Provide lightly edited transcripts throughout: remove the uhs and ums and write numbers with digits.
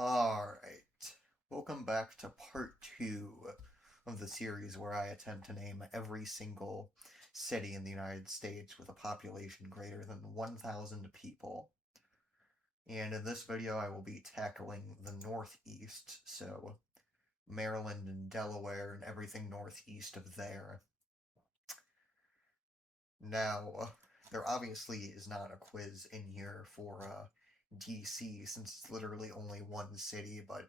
Alright, welcome back to part 2 of the series where I attempt to name every single city in the United States with a population greater than 1,000 people. And in this video I will be tackling the Northeast, so Maryland and Delaware and everything northeast of there. Now, there obviously is not a quiz in here for DC since it's literally only one city, but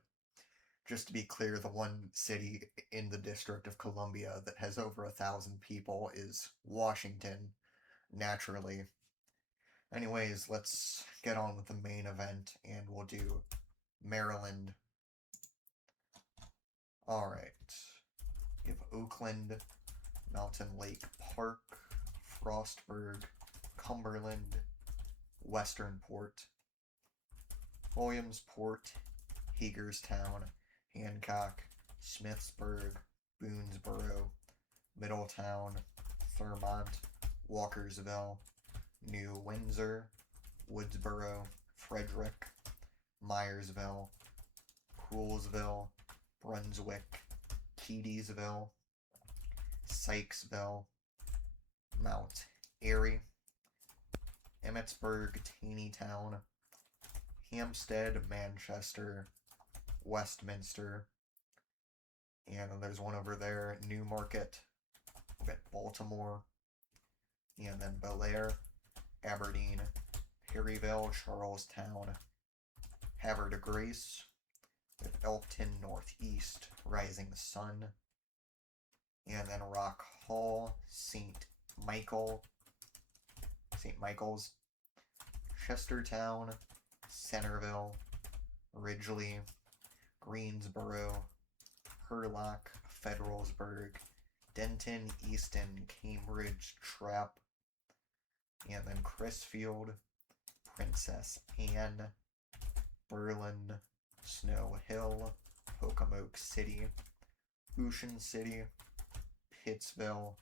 just to be clear, the one city in the District of Columbia that has over 1,000 people is Washington, naturally. Anyways, let's get on with the main event, and we'll do Maryland. Alright. We have Oakland, Mountain Lake Park, Frostburg, Cumberland, Westernport, Williamsport, Hagerstown, Hancock, Smithsburg, Boonesboro, Middletown, Vermont, Walkersville, New Windsor, Woodsboro, Frederick, Myersville, Poolesville, Brunswick, Keedysville, Sykesville, Mount Airy, Emmitsburg, Taneytown, Hampstead, Manchester, Westminster, and then there's one over there, Newmarket. We'll get Baltimore, and then Bel Air, Aberdeen, Perryville, Charlestown, Havre de Grace, with Elkton Northeast, Rising Sun, and then Rock Hall, St. Michael's, Chestertown, Centerville, Ridgely, Greensboro, Hurlock, Federalsburg, Denton, Easton, Cambridge, Trapp, and then Crisfield, Princess Anne, Berlin, Snow Hill, Pocomoke City, Ocean City, Pittsville,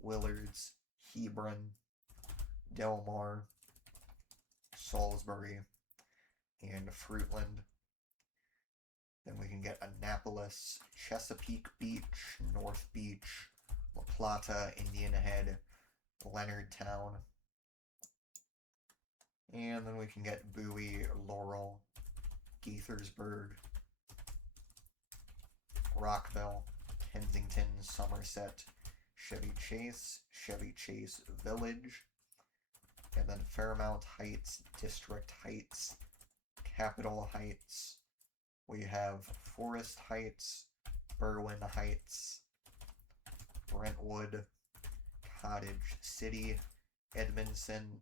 Willards, Hebron, Delmar, Salisbury, and Fruitland. Then we can get Annapolis, Chesapeake Beach, North Beach, La Plata, Indian Head, Leonardtown. And then we can get Bowie, Laurel, Gaithersburg, Rockville, Kensington, Somerset, Chevy Chase Village, and then Fairmount Heights, District Heights, Capitol Heights. We have Forest Heights, Berwyn Heights, Brentwood, Cottage City, Edmonston,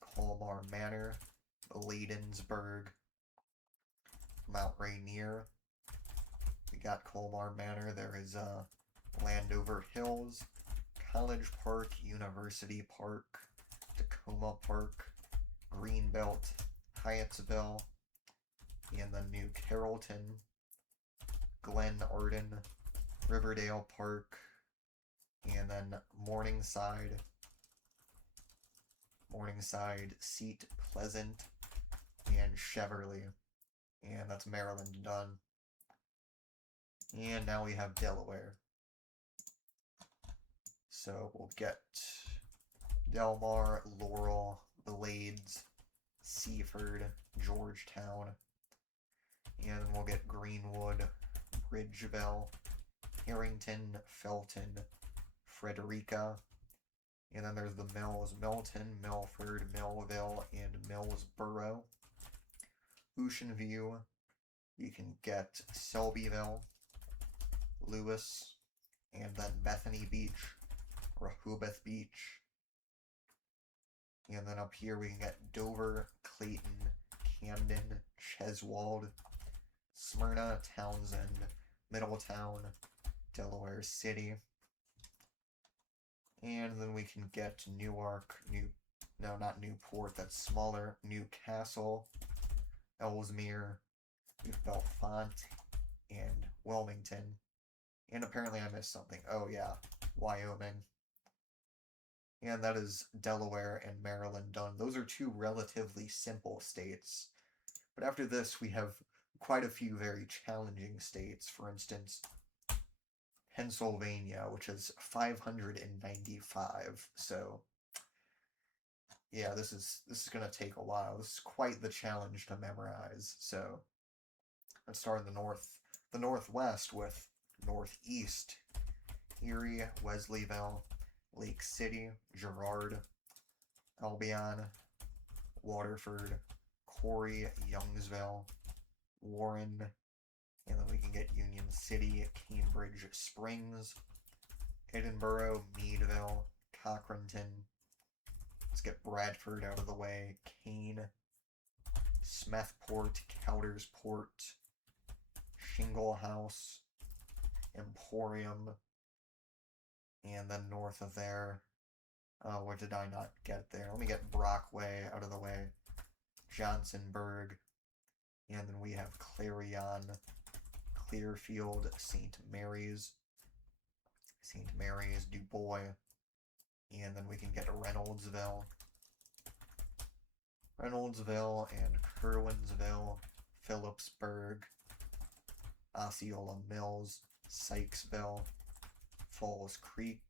Colmar Manor, Ladensburg, Mount Rainier. We got Colmar Manor. There is Landover Hills, College Park, University Park, Tacoma Park, Greenbelt, Hyattsville, and then New Carrollton, Glen Arden, Riverdale Park, and then Morningside, Seat Pleasant, and Cheverly. And that's Maryland done. And now we have Delaware. So we'll get Delmar, Laurel, Blades, Seaford, Georgetown, and we'll get Greenwood, Bridgeville, Harrington, Felton, Frederica, and then there's the Mills, Milton, Milford, Millville, and Millsboro. Ocean View, you can get Selbyville, Lewis, and then Bethany Beach, Rehoboth Beach. And then up here we can get Dover, Clayton, Camden, Cheswold, Smyrna, Townsend, Middletown, Delaware City. And then we can get Newark, not Newport, that's smaller, Newcastle, Ellesmere, we've Bellefonte, and Wilmington. And apparently I missed something. Oh yeah, Wyoming. And that is Delaware and Maryland done. Those are two relatively simple states. But after this, we have quite a few very challenging states. For instance, Pennsylvania, which is 595. So yeah, this is gonna take a while. This is quite the challenge to memorize. So let's start in the northwest with northeast, Erie, Wesleyville, Lake City, Girard, Albion, Waterford, Corey, Youngsville, Warren, and then we can get Union City, Cambridge Springs, Edinburgh, Meadville, Cochranton. Let's get Bradford out of the way, Kane, Smethport, Coudersport, Shingle House, Emporium, and then north of there, what did I not get there? Let me get Brockway out of the way, Johnsonburg, and then we have Clarion, Clearfield, St. Mary's, Dubois, and then we can get Reynoldsville and Curwensville, Phillipsburg, Osceola Mills, Sykesville, Falls Creek,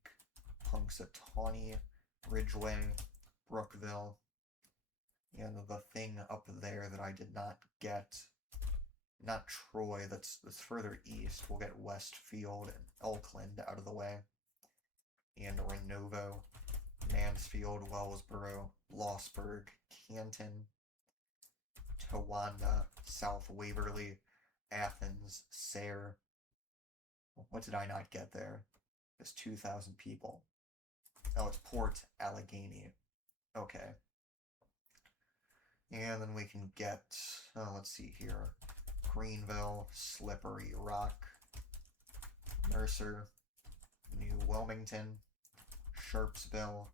Punxsutawney, Ridgeway, Brookville, and the thing up there that I did not get, not Troy, that's further east. We'll get Westfield and Elkland out of the way, and Renovo, Mansfield, Wellsboro, Blossburg, Canton, Towanda, South Waverly, Athens, Sayre. What did I not get there? There's 2,000 people. Oh, it's Port Allegheny. Okay. And then we can get, let's see here, Greenville, Slippery Rock, Mercer, New Wilmington, Sharpsville,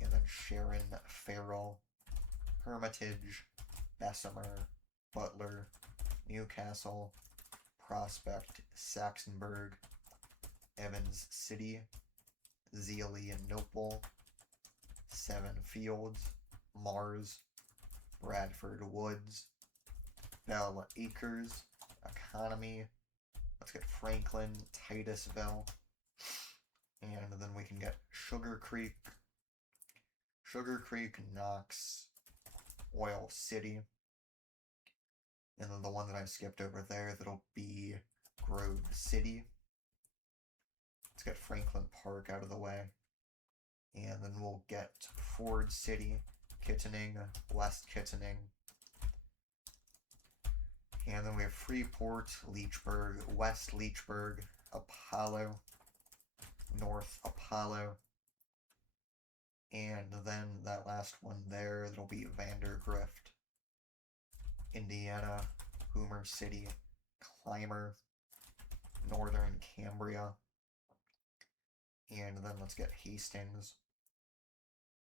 and then Sharon, Farrell, Hermitage, Bessemer, Butler, Newcastle, Prospect, Saxonburg, Evans City, Zealy and Noble, Seven Fields, Mars, Bradford Woods, Bell Acres, Economy. Let's get Franklin, Titusville, and then we can get Sugar Creek, Knox, Oil City, and then the one that I skipped over there, that'll be Grove City. Let's get Franklin Park out of the way, and then we'll get Ford City, Kittening, West Kittening, and then we have Freeport, Leechburg, West Leechburg, Apollo, North Apollo, and then that last one there, that'll be Vandergrift, Indiana, Homer City, Clymer, Northern Cambria, and then let's get Hastings.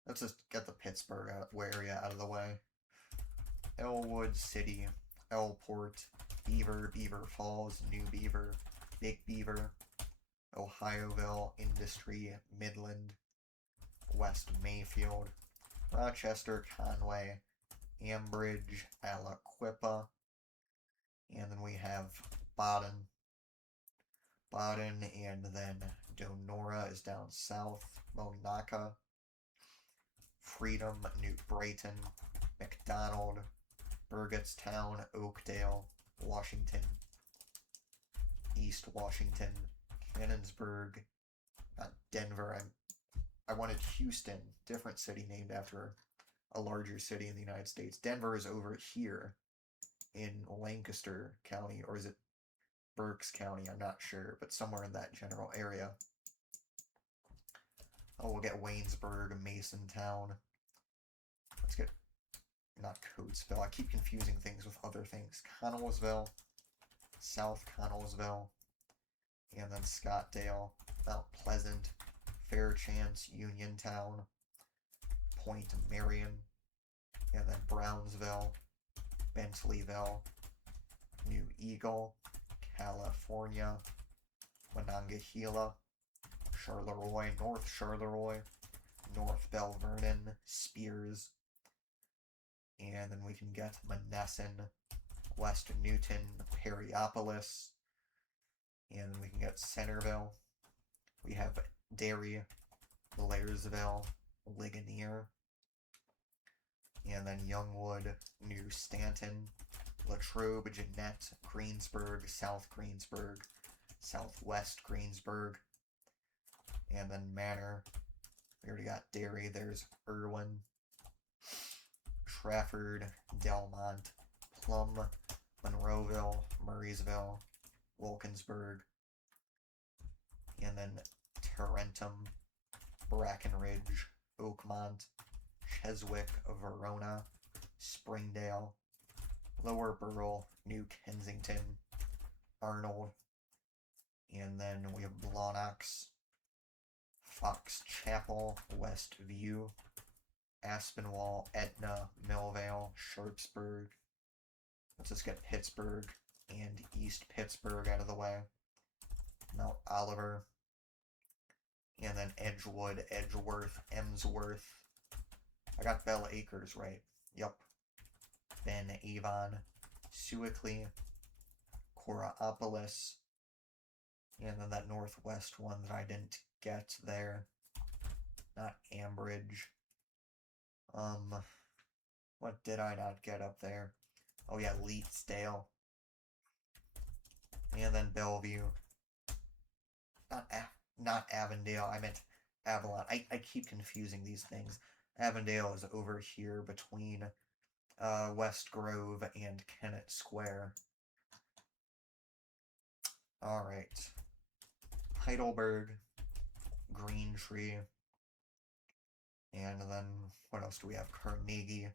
Let's just get the Pittsburgh area out of the way. Elwood City, Elport, Beaver Falls, New Beaver, Big Beaver, Ohioville, Industry, Midland, West Mayfield, Rochester, Conway, Ambridge, Aliquippa, and then we have Baden, and then Donora is down south, Monaca, Freedom, New Brighton, McDonald, Burgettstown, Oakdale, Washington, East Washington, Cannonsburg, Denver. I wanted Houston, different city named after a larger city in the United States. Denver is over here in Lancaster County, or is it Berks County? I'm not sure, but somewhere in that general area. Oh, we'll get Waynesburg, Masontown. Let's get, not Coatesville. I keep confusing things with other things. Connellsville, South Connellsville, and then Scottdale, Mount Pleasant, Fairchance, Uniontown, Point Marion, and then Brownsville, Bentleyville, New Eagle, California, Monongahela, Charleroi, North Charleroi, North Bell Vernon, Spears, And then we can get Monessen, West Newton, Perryopolis. And then we can get Centerville. We have Derry, Blairsville, Ligonier. And then Youngwood, New Stanton, Latrobe, Jeanette, Greensburg, South Greensburg, Southwest Greensburg. And then Manor. We already got Derry. There's Irwin, Trafford, Delmont, Plum, Monroeville, Murraysville, Wilkinsburg, and then Tarentum, Brackenridge, Oakmont, Cheswick, Verona, Springdale, Lower Burrell, New Kensington, Arnold, and then we have Blawnox, Fox Chapel, Westview, Aspinwall, Etna, Millvale, Sharpsburg. Let's just get Pittsburgh and East Pittsburgh out of the way. Mount Oliver. And then Edgewood, Edgeworth, Emsworth. I got Bell Acres right. Yup. Ben Avon, Sewickley, Coraopolis. And then that northwest one that I didn't get there. Not Ambridge. What did I not get up there? Oh yeah, Leetsdale. And then Bellevue. Not Avondale, I meant Avalon. I keep confusing these things. Avondale is over here between West Grove and Kennett Square. Alright. Heidelberg, Greentree, and then what else do we have? Carnegie,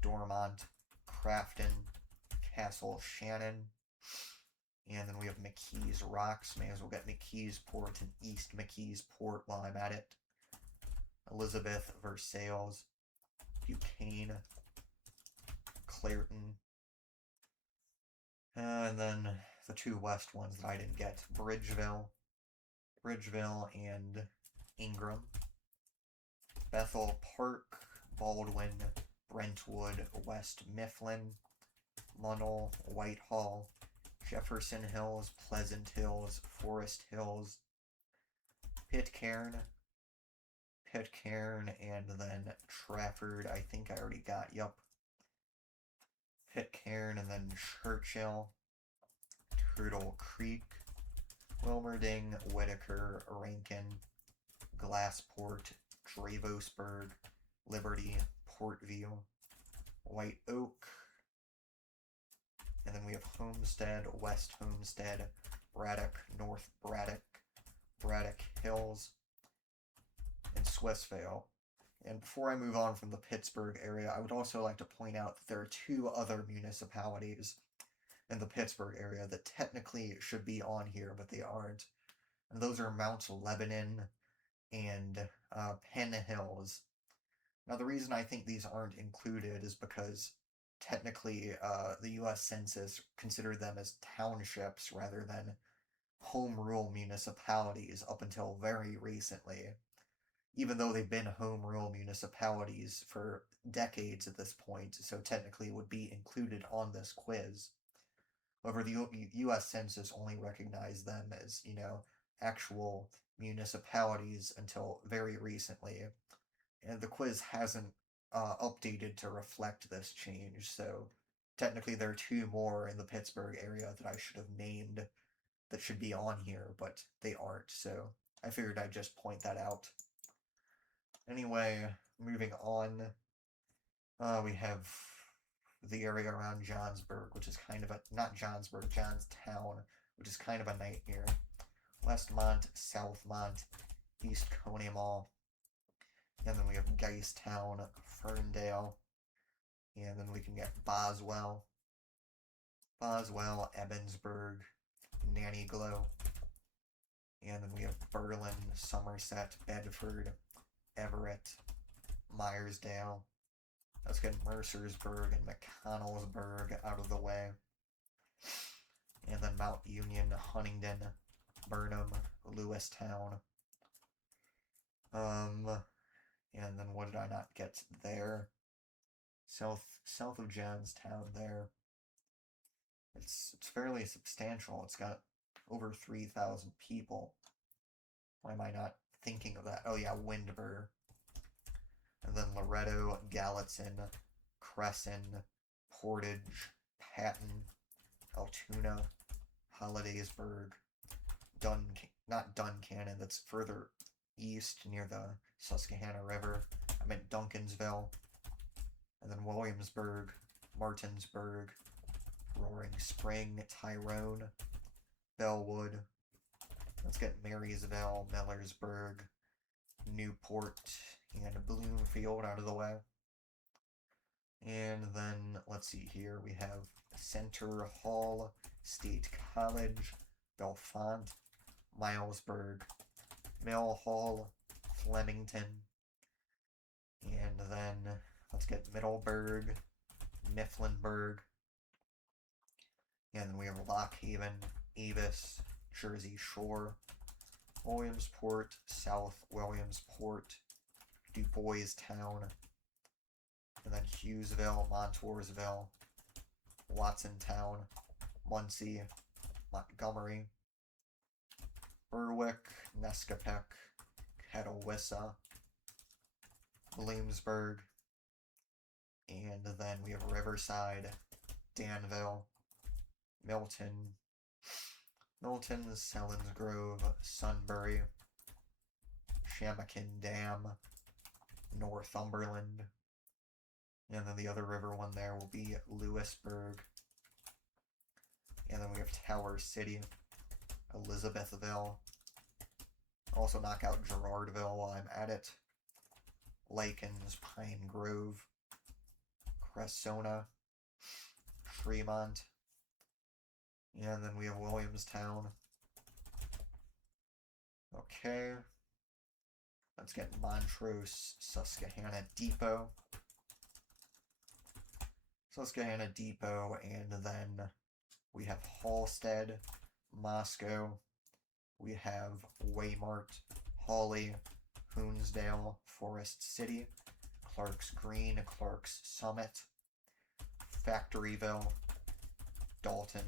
Dormont, Crafton, Castle Shannon, and then we have McKees Rocks. May as well get McKees Port and East McKees Port while I'm at it. Elizabeth, Versailles, Duquesne, Clairton, and then the two west ones that I didn't get, Bridgeville and Ingram, Bethel Park, Baldwin, Brentwood, West Mifflin, Munnell, Whitehall, Jefferson Hills, Pleasant Hills, Forest Hills, Pitcairn, and then Trafford, I think I already got, yup. Pitcairn, and then Churchill, Turtle Creek, Wilmerding, Whitaker, Rankin, Glassport, Dravosburg, Liberty, Portview, White Oak, and then we have Homestead, West Homestead, Braddock, North Braddock, Braddock Hills, and Swissvale. And before I move on from the Pittsburgh area, I would also like to point out that there are two other municipalities in the Pittsburgh area that technically should be on here, but they aren't. And those are Mount Lebanon and Penn Hills. Now, the reason I think these aren't included is because technically the U.S. Census considered them as townships rather than home rule municipalities up until very recently, even though they've been home rule municipalities for decades at this point, so technically would be included on this quiz. However, the U.S. Census only recognized them as, actual municipalities until very recently, and the quiz hasn't updated to reflect this change, so technically there are two more in the Pittsburgh area that I should have named that should be on here, but they aren't, so I figured I'd just point that out. Anyway, moving on, we have the area around Johnsburg, which is kind of not Johnsburg, Johnstown, which is kind of a nightmare. Westmont, Southmont, East Conemaugh, and then we have Geistown, Ferndale, and then we can get Boswell, Ebensburg, Nannyglow, and then we have Berlin, Somerset, Bedford, Everett, Myersdale. Let's get Mercersburg and McConnellsburg out of the way. And then Mount Union, Huntingdon, Burnham, Lewistown. And then what did I not get there? south of Johnstown there. It's fairly substantial. It's got over 3,000 people. Why am I not thinking of that? Oh yeah, Windber. And then Loretto, Gallatin, Crescent, Portage, Patton, Altoona, Hollidaysburg, not Duncannon, that's further east near the Susquehanna River. I meant Duncansville. And then Williamsburg, Martinsburg, Roaring Spring, Tyrone, Bellwood. Let's get Marysville, Millersburg, Newport, and Bloomfield out of the way. And then, let's see here, we have Center Hall, State College, Belfont, Milesburg, Mill Hall, Flemington, and then let's get Middleburg, Mifflinburg, and then we have Lock Haven, Avis, Jersey Shore, Williamsport, South Williamsport, Du Bois Town, and then Hughesville, Montoursville, Watsontown, Muncie, Montgomery, Berwick, Nescapek, Catawissa, Williamsburg, and then we have Riverside, Danville, Milton, Selinsgrove, Sunbury, Shamokin Dam, Northumberland, and then the other river one there will be Lewisburg, and then we have Tower City, Elizabethville. Also knock out Girardville while I'm at it. Lakens, Pine Grove, Cressona, Fremont, and then we have Williamstown. Okay. Let's get Montrose, Susquehanna Depot. Susquehanna Depot, and then we have Halstead, Moscow. We have Waymart, Hawley, Hoonsdale, Forest City, Clark's Green, Clark's Summit, Factoryville, Dalton,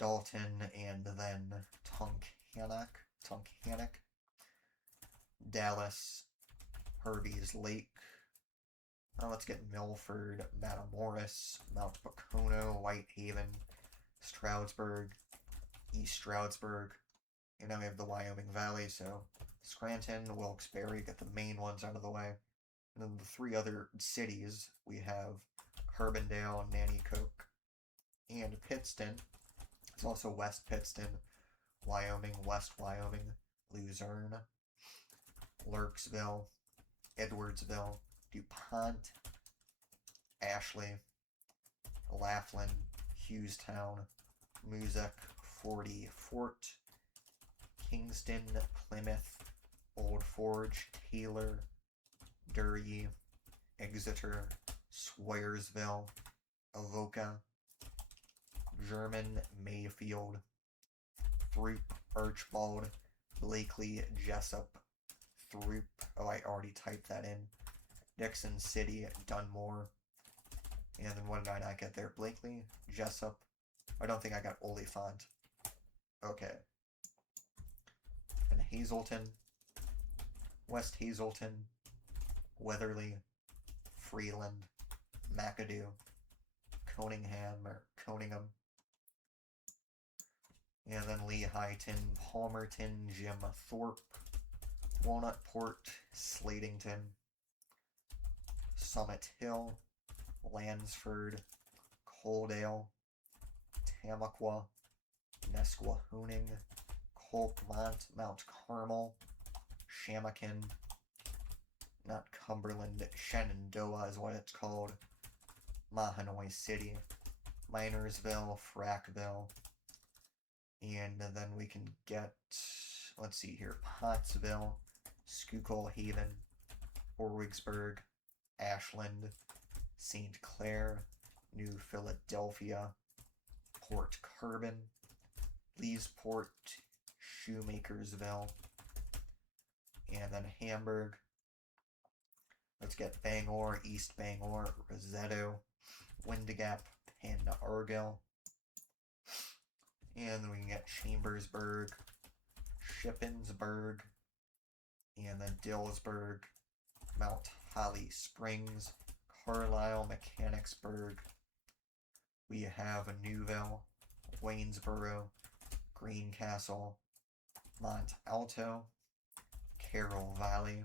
and then Tunkhannock, Dallas, Hervey's Lake. Let's get Milford, Matamoros, Mount Pocono, Whitehaven, Stroudsburg, East Stroudsburg, and now we have the Wyoming Valley, so Scranton, Wilkes-Barre, get the main ones out of the way. And then the three other cities, we have Carbondale, Nanticoke, and Pittston. It's also West Pittston, Wyoming, West Wyoming, Luzerne, Lurksville, Edwardsville, DuPont, Ashley, Laughlin, Hughestown, Moosic, Fort, Kingston, Plymouth, Old Forge, Taylor, Dury, Exeter, Swayersville, Avoca, German, Mayfield, Throop, Archbald, Blakely, Jessup, Throop, oh I already typed that in, Dixon City, Dunmore, and then what did I not get there? Blakely, Jessup, I don't think I got Oliphant. Okay. And Hazelton, West Hazelton, Weatherly, Freeland, McAdoo, Coningham, and then Lehighton, Palmerton, Jim Thorpe, Walnutport, Slatington, Summit Hill, Lansford, Coaldale, Tamaqua, Nesquahoning, Colpmont, Mount Carmel, Shamokin, not Cumberland, Shenandoah is what it's called, Mahanoy City, Minersville, Frackville, and then we can get, let's see here, Pottsville, Schuylkill Haven, Orwigsburg, Ashland, St. Clair, New Philadelphia, Port Carbon, Leesport, Shoemakersville, and then Hamburg, Let's get Bangor, East Bangor, Roseto, Windgap, Penn, Argyll. And then we can get Chambersburg, Shippensburg, and then Dillsburg, Mount Holly Springs, Carlisle, Mechanicsburg. We have Newville, Waynesboro, Greencastle, Mont Alto, Carroll Valley,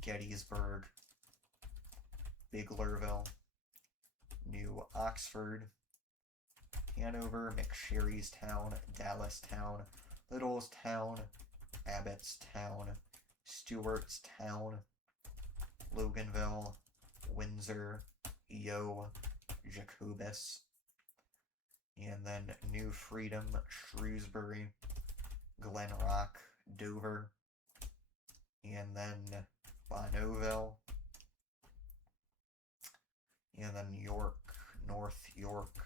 Gettysburg, Biglerville, New Oxford, Hanover, McSherrystown, Dallastown, Littlestown, Abbottstown, Stewartstown, Loganville, Windsor, Yo, Jacobus, and then New Freedom, Shrewsbury, Glen Rock, Dover, and then Bonneville, and then York, North York,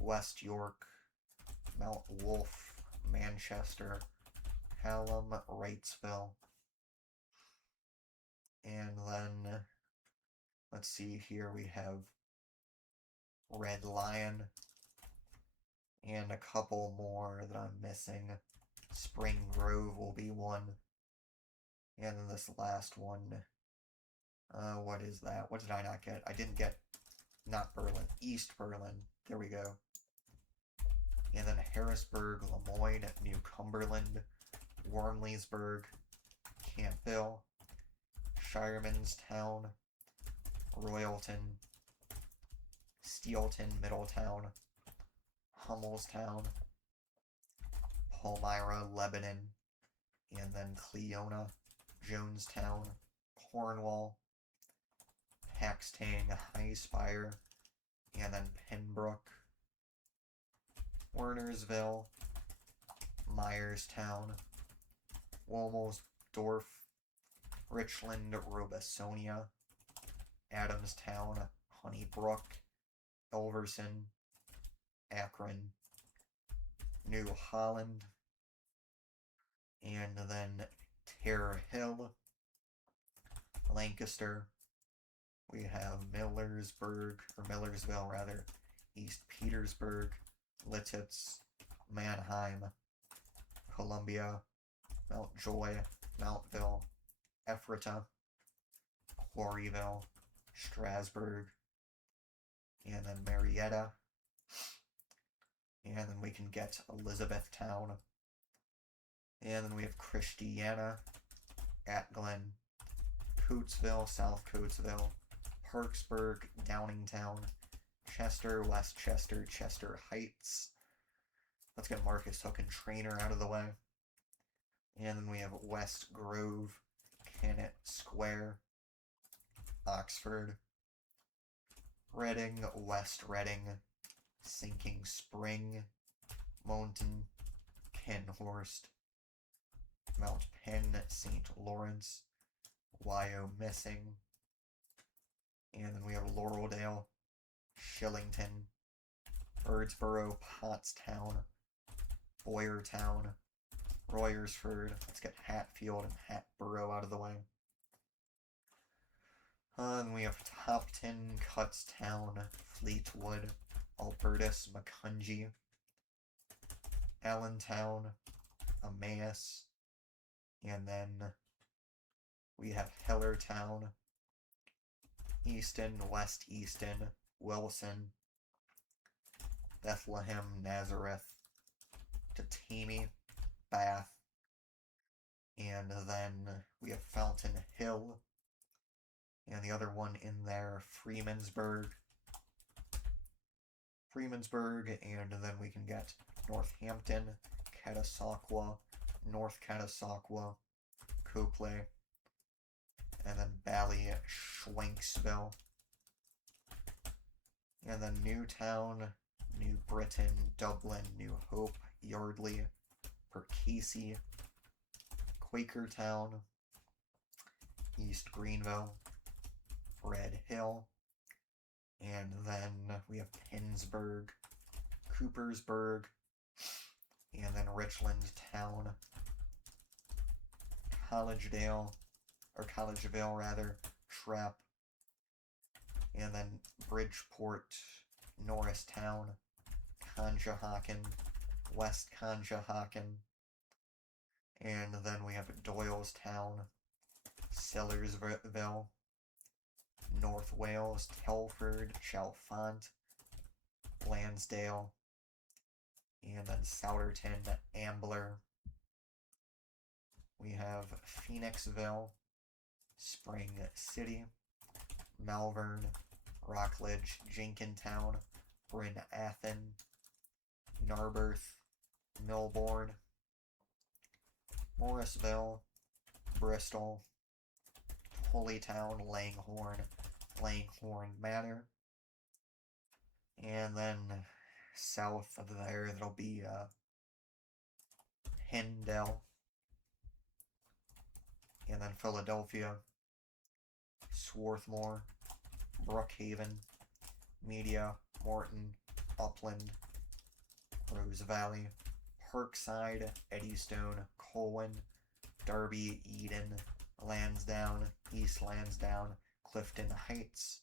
West York, Mount Wolfe, Manchester, Hallam, Wrightsville, and then let's see here, we have Red Lion, and a couple more that I'm missing. Spring Grove will be one. And then this last one. What is that? What did I not get? I didn't get, not Berlin, East Berlin. There we go. And then Harrisburg, Lemoyne, New Cumberland, Wormleysburg, Campbell, Shiremanstown, Royalton, Steelton, Middletown, Hummelstown, Palmyra, Lebanon, and then Cleona, Jonestown, Cornwall, Paxtang, Highspire, and then Pembroke, Wernersville, Myerstown, Wilmsdorf, Richland, Robesonia, Adamstown, Honeybrook, Elverson, Akron, New Holland, and then Terre Hill, Lancaster. We have Millersburg, or Millersville rather, East Petersburg, Lititz, Mannheim, Columbia, Mountjoy, Mountville, Ephrata, Quarryville, Strasburg, and then Marietta. And then we can get Elizabethtown. And then we have Christiana, Atglen, Coatesville, South Coatesville, Parksburg, Downingtown, Chester, Westchester, Chester Heights. Let's get Marcus Hook and Trainer out of the way. And then we have West Grove, Kennett Square, Oxford, Reading, West Reading, Sinking Spring, Mountain, Kenhorst, Mount Penn, St. Lawrence, Wyomissing, and then we have Laureldale, Shillington, Birdsboro, Pottstown, Boyertown, Royersford. Let's get Hatfield and Hatboro out of the way. And we have Topton, Cuttstown, Fleetwood, Albertus, Macungie, Allentown, Emmaus, and then we have Hellertown, Easton, West Easton, Wilson, Bethlehem, Nazareth, Tatamy, Bath, and then we have Fountain Hill, and the other one in there, Freemansburg, and then we can get Northampton, Catasauqua, North Catasauqua, Copley, and then Ballyschwenksville, and then Newtown, New Britain, Dublin, New Hope, Yardley, Percasey, Quakertown, East Greenville, Red Hill, and then we have Pennsburg, Coopersburg, and then Richland Town, Collegeville rather, Trap, and then Bridgeport, Norristown, Conshohocken, West Conshohocken, and then we have Doylestown, Sellersville, North Wales, Telford, Chalfont, Lansdale, and then Souderton, Ambler. We have Phoenixville, Spring City, Malvern, Rockledge, Jenkintown, Bryn Athyn, Narberth, Milbourne, Morrisville, Bristol, Holytown, Langhorne Manor, and then south of there there'll be Hindell, and then Philadelphia, Swarthmore, Brookhaven, Media, Morton, Upland, Rose Valley, Parkside, Eddystone, Colwyn, Derby, Eden, Lansdowne, East Lansdowne, Clifton Heights,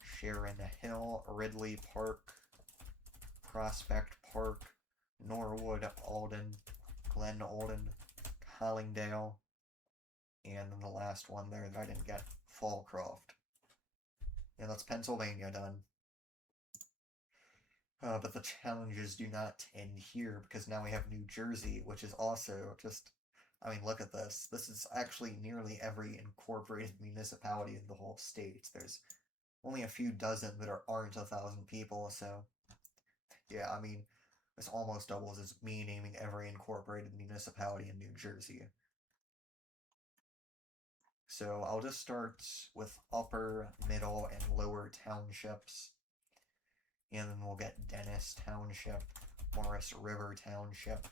Sharon Hill, Ridley Park, Prospect Park, Norwood, Alden, Glen Alden, Collingdale, and then the last one there that I didn't get, Fallcroft. And that's Pennsylvania done. But the challenges do not end here, because now we have New Jersey, which is also just, I mean, look at this. This is actually nearly every incorporated municipality in the whole state. There's only a few dozen that aren't 1,000 people, so yeah, I mean, this almost doubles as me naming every incorporated municipality in New Jersey. So I'll just start with upper, middle, and lower townships. And then we'll get Dennis Township, Morris River Township,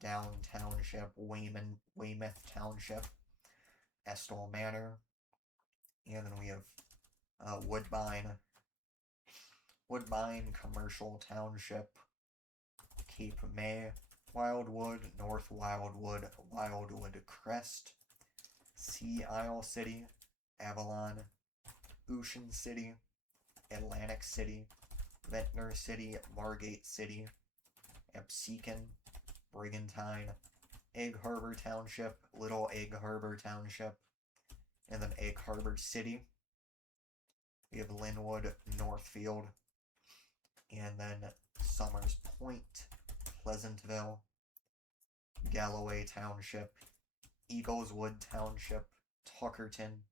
Down Township, Weymouth Township, Estill Manor, and then we have Woodbine Commercial Township, Cape May, Wildwood, North Wildwood, Wildwood Crest, Sea Isle City, Avalon, Ocean City, Atlantic City, Ventnor City, Margate City, Absecon, Brigantine, Egg Harbor Township, Little Egg Harbor Township, and then Egg Harbor City. We have Linwood, Northfield, and then Somers Point, Pleasantville, Galloway Township, Eagleswood Township, Tuckerton,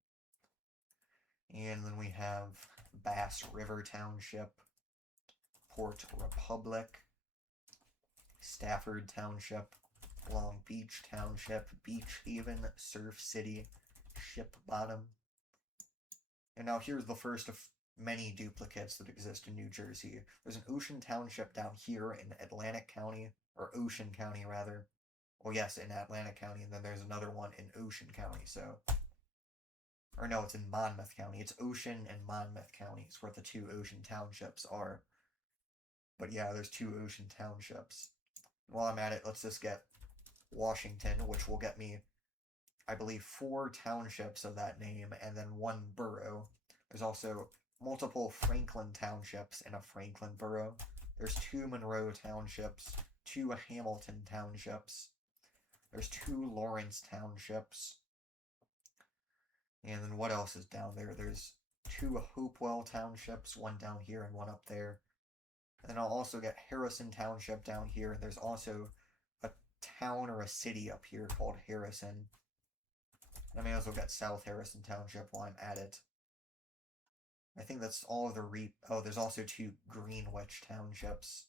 and then we have Bass River Township, Port Republic, Stafford Township, Long Beach Township, Beach Haven, Surf City, Ship Bottom. And now here's the first of many duplicates that exist in New Jersey. There's an Ocean Township down here in Atlantic County, or Ocean County rather. Well, yes, in Atlantic County, and then there's another one in Ocean County, so... Or no, it's in Monmouth County. It's Ocean and Monmouth counties where the two Ocean Townships are. But yeah, there's two Ocean Townships. While I'm at it, let's just get Washington, which will get me, I believe, 4 townships of that name, and then 1 borough. There's also multiple Franklin Townships in a Franklin borough. There's 2 Monroe Townships, 2 Hamilton Townships. There's 2 Lawrence Townships. And then what else is down there? There's 2 Hopewell Townships, 1 down here and 1 up there. And then I'll also get Harrison Township down here, and there's also a town or a city up here called Harrison. And I may as well get South Harrison Township while I'm at it. I think that's all of the oh, there's also 2 Greenwich Townships.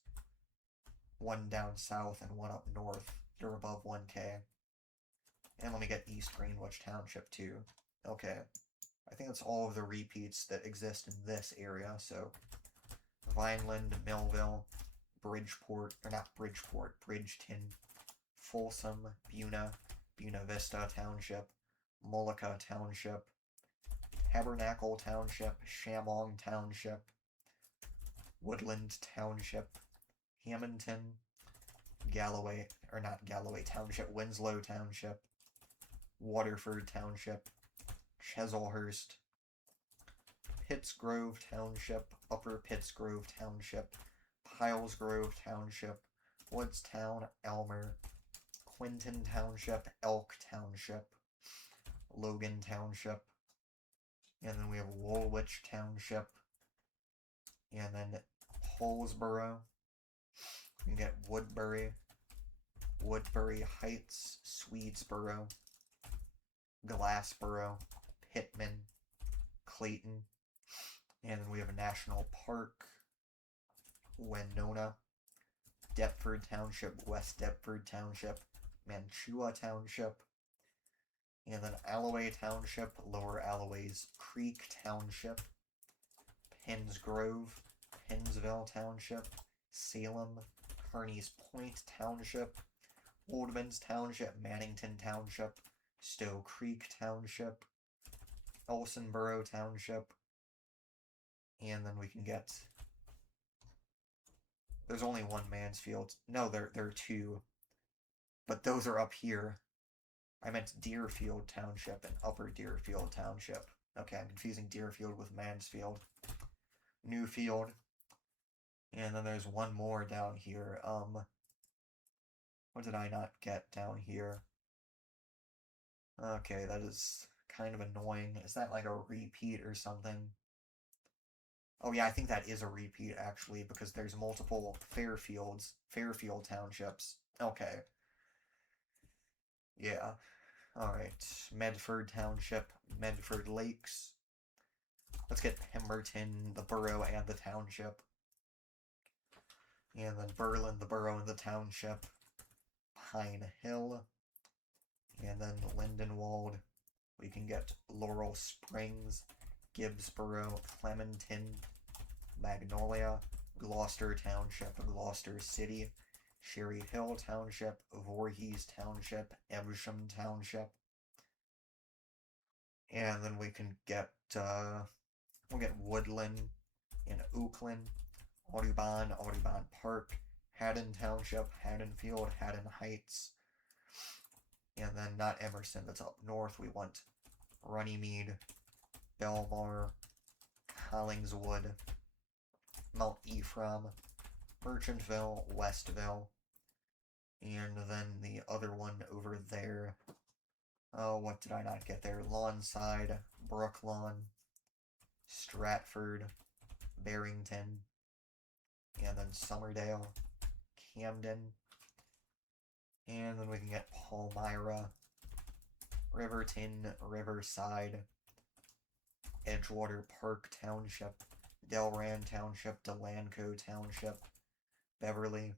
1 down south and 1 up north. They're above 1K. And let me get East Greenwich Township too. Okay. I think that's all of the repeats that exist in this area, so... Vineland, Millville, Bridgeport, or not Bridgeport, Bridgeton, Folsom, Buena Vista Township, Mullica Township, Tabernacle Township, Shamong Township, Woodland Township, Hamilton, Galloway, or not Galloway Township, Winslow Township, Waterford Township, Chesilhurst, Pittsgrove Township, Upper Pittsgrove Township, Pilesgrove Township, Woodstown, Elmer, Quinton Township, Elk Township, Logan Township, and then we have Woolwich Township, and then Holsboro. We can get Woodbury, Woodbury Heights, Swedesboro, Glassboro, Pittman, Clayton, and then we have a national park, Winona, Deptford Township, West Deptford Township, Mantua Township, and then Alloway Township, Lower Alloways Creek Township, Penns Grove, Pennsville Township, Salem, Kearney's Point Township, Oldman's Township, Mannington Township, Stowe Creek Township, Elsinboro Township, and then we can get... There's only one Mansfield. No, there are two. But those are up here. I meant Deerfield Township and Upper Deerfield Township. Okay, I'm confusing Deerfield with Mansfield. Newfield. And then there's one more down here. What did I not get down here? Okay, that is kind of annoying. Is that like a repeat or something? Oh yeah, I think that is a repeat actually, because there's multiple Fairfield Townships. Okay. Yeah. Alright. Medford Township, Medford Lakes. Let's get Pemberton, the borough and the township. And then Berlin, the borough and the township. Pine Hill. And then Lindenwold. We can get Laurel Springs, Gibbsboro, Clementon, Magnolia, Gloucester Township, Gloucester City, Sherry Hill Township, Voorhees Township, Evesham Township. And then we can get, we'll get Woodland in Oakland, Audubon, Audubon Park, Haddon Township, Haddonfield, Haddon Heights. And then not Emerson, that's up north. We want Runnymede, Belmar, Collingswood, Mount Ephraim, Merchantville, Westville, and then the other one over there. Oh, what did I not get there? Lawnside, Brooklawn, Stratford, Barrington, and then Somerdale, Camden, and then we can get Palmyra, Riverton, Riverside, Edgewater Park Township, Delran Township, Delanco Township, Beverly,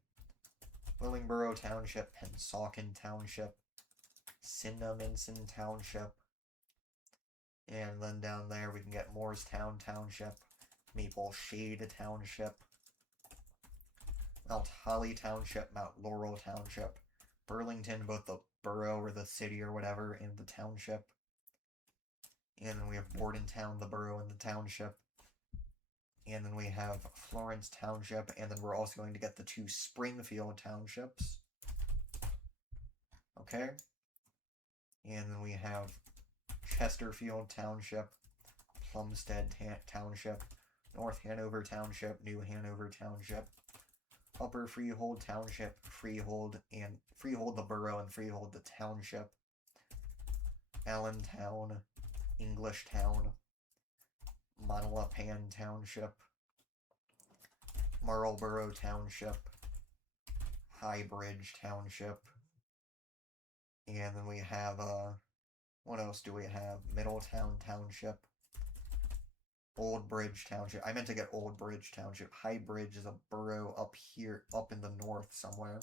Willingboro Township, Pensauken Township, Cinnaminson Township, and then down there we can get Moorestown Township, Maple Shade Township, Mount Holly Township, Mount Laurel Township, Burlington, both the borough or the city or whatever, and the township. And then we have Bordentown, the borough and the township. And then we have Florence Township, and then we're also going to get the two Springfield Townships. Okay. And then we have Chesterfield Township, Plumstead Township, North Hanover Township, New Hanover Township, Upper Freehold Township, Freehold the borough and Freehold the township, Allentown, Englishtown, Manalapan Township, Marlborough Township, Highbridge Township, and then we have, what else do we have? Middletown Township, Old Bridge Township. I meant to get Old Bridge Township. High Bridge is a borough up here, up in the north somewhere.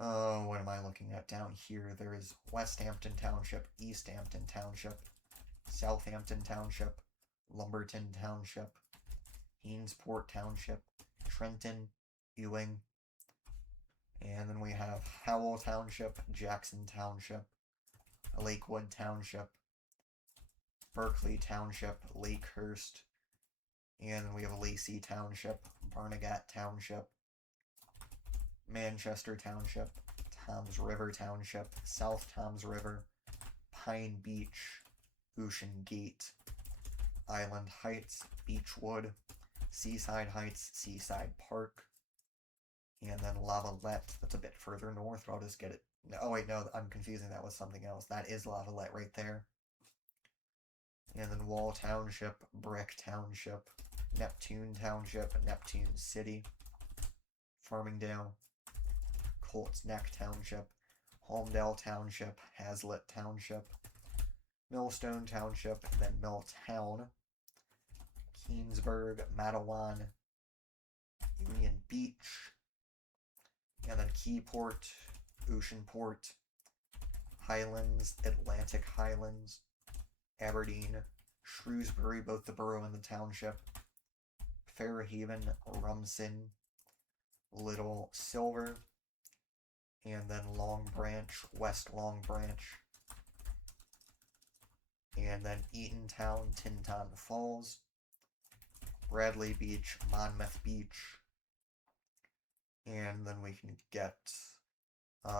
Oh, what am I looking at down here? There is Westhampton Township, Easthampton Township, Southampton Township, Lumberton Township, Hainsport Township, Trenton, Ewing, and then we have Howell Township, Jackson Township, Lakewood Township, Berkeley Township, Lakehurst, and then we have Lacey Township, Barnegat Township, Manchester Township, Toms River Township, South Toms River, Pine Beach, Ocean Gate, Island Heights, Beechwood, Seaside Heights, Seaside Park, and then Lavalette, that's a bit further north, but I'll just get it. Oh wait, no, I'm confusing that with something else. That is Lavalette right there. And then Wall Township, Brick Township, Neptune Township, Neptune City, Farmingdale, Colts Neck Township, Holmdel Township, Hazlitt Township, Millstone Township, and then Milltown, Keensburg, Matawan, Union Beach, and then Keyport, Oceanport, Highlands, Atlantic Highlands, Aberdeen, Shrewsbury, both the borough and the township, Fairhaven, Rumson, Little Silver, and then Long Branch, West Long Branch, and then Eatontown, Tinton Falls, Bradley Beach, Monmouth Beach, and then we can get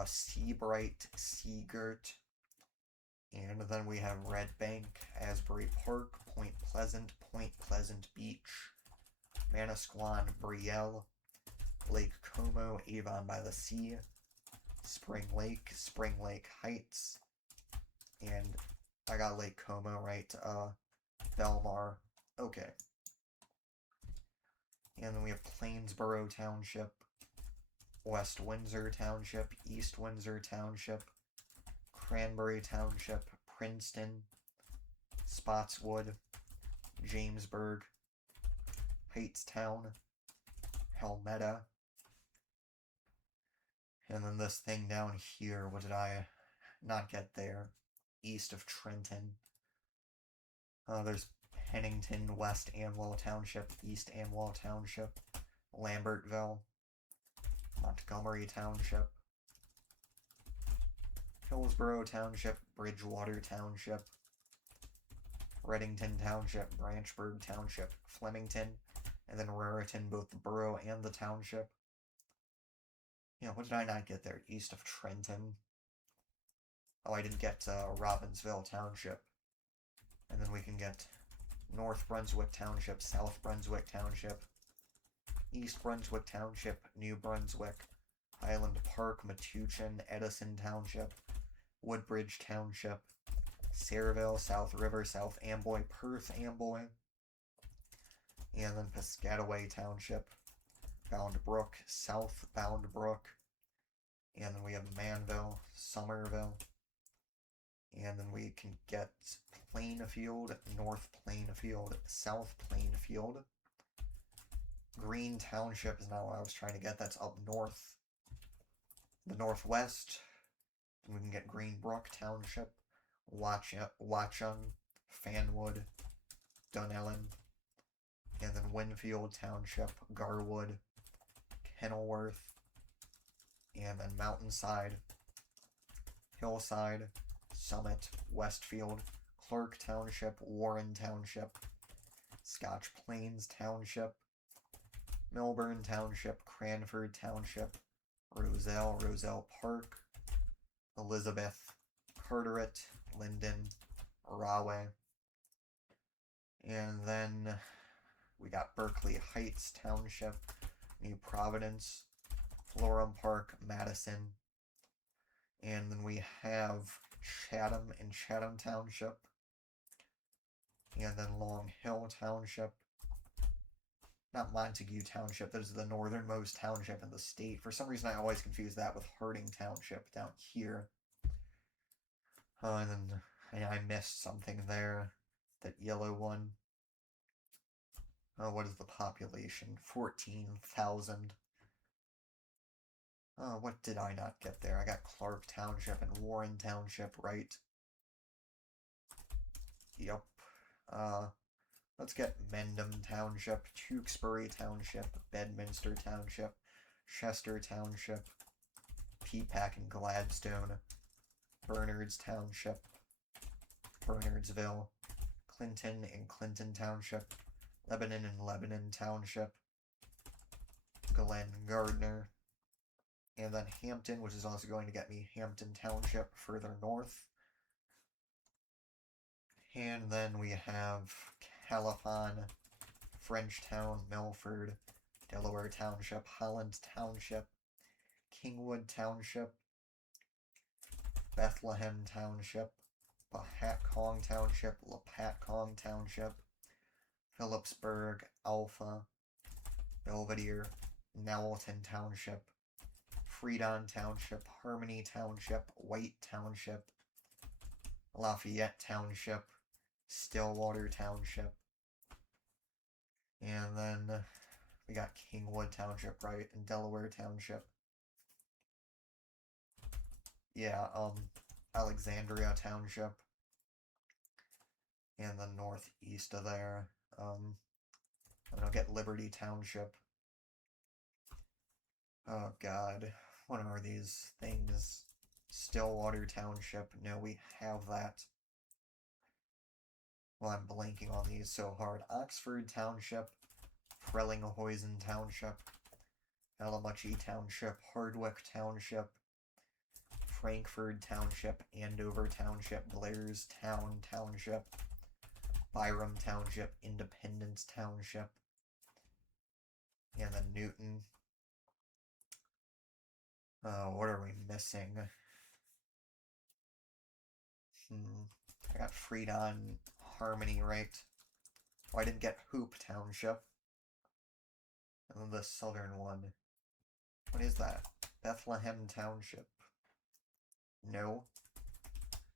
Seabright, Seagirt, and then we have Red Bank, Asbury Park, Point Pleasant Beach, Manasquan, Brielle, Lake Como, Avon by the Sea, Spring Lake Heights, and I got Lake Como right, Belmar, okay. And then we have Plainsboro Township, West Windsor Township, East Windsor Township, Cranberry Township, Princeton, Spotswood, Jamesburg, Haightstown, Helmetta, and then this thing down here, what did I not get there? East of Trenton. There's Pennington, West Amwell Township, East Amwell Township, Lambertville, Montgomery Township, Hillsborough Township, Bridgewater Township, Reddington Township, Branchburg Township, Flemington, and then Raritan, both the borough and the township. Yeah, what did I not get there? East of Trenton. Oh, I didn't get Robbinsville Township. And then we can get North Brunswick Township, South Brunswick Township, East Brunswick Township, New Brunswick, Highland Park, Metuchen, Edison Township, Woodbridge Township, Sayreville, South River, South Amboy, Perth Amboy, and then Piscataway Township, Bound Brook, South Bound Brook, and then we have Manville, Somerville, and then we can get Plainfield, North Plainfield, South Plainfield. Green Township is not what I was trying to get, that's up north. The northwest, and we can get Greenbrook Township, Watchung, Fanwood, Dunellen, and then Winfield Township, Garwood, Kenilworth, and then Mountainside, Hillside, Summit, Westfield, Clark Township, Warren Township, Scotch Plains Township, Milburn Township, Cranford Township, Roselle Park, Elizabeth, Carteret, Linden, Rahway, and then we got Berkeley Heights Township, New Providence, Florham Park, Madison, and then we have Chatham and Chatham Township, and then Long Hill Township, not Montague Township, that is the northernmost township in the state. For some reason I always confuse that with Harding Township down here. And then I missed something there, that yellow one. What is the population? 14,000. What did I not get there? I got Clark Township and Warren Township, right? Yep. Let's get Mendham Township, Tewksbury Township, Bedminster Township, Chester Township, Peapack and Gladstone, Bernards Township, Bernardsville, Clinton and Clinton Township, Lebanon and Lebanon Township, Glen Gardner, and then Hampton, which is also going to get me Hampton Township further north. And then we have Califon, Frenchtown, Milford, Delaware Township, Holland Township, Kingwood Township, Bethlehem Township, Pahatcong Township, Lapatcong Township, Phillipsburg, Alpha, Belvedere, Newellton Township, Freedon Township, Harmony Township, White Township, Lafayette Township, Stillwater Township, and then we got Kingwood Township, right, and Delaware Township. Yeah, Alexandria Township, and then northeast of there, and I'll get Liberty Township. Oh god, what are these things? Stillwater Township, no, we have that. Well, I'm blanking on these so hard. Oxford Township, Frellinghuysen Township, Allamuchy Township, Hardwick Township, Frankford Township, Andover Township, Blairstown Township, Byram Township, Independence Township, and then Newton. What are we missing? I got Freedon, Harmony, right? Oh, I didn't get Hoop Township. And then the southern one. What is that? Bethlehem Township. No.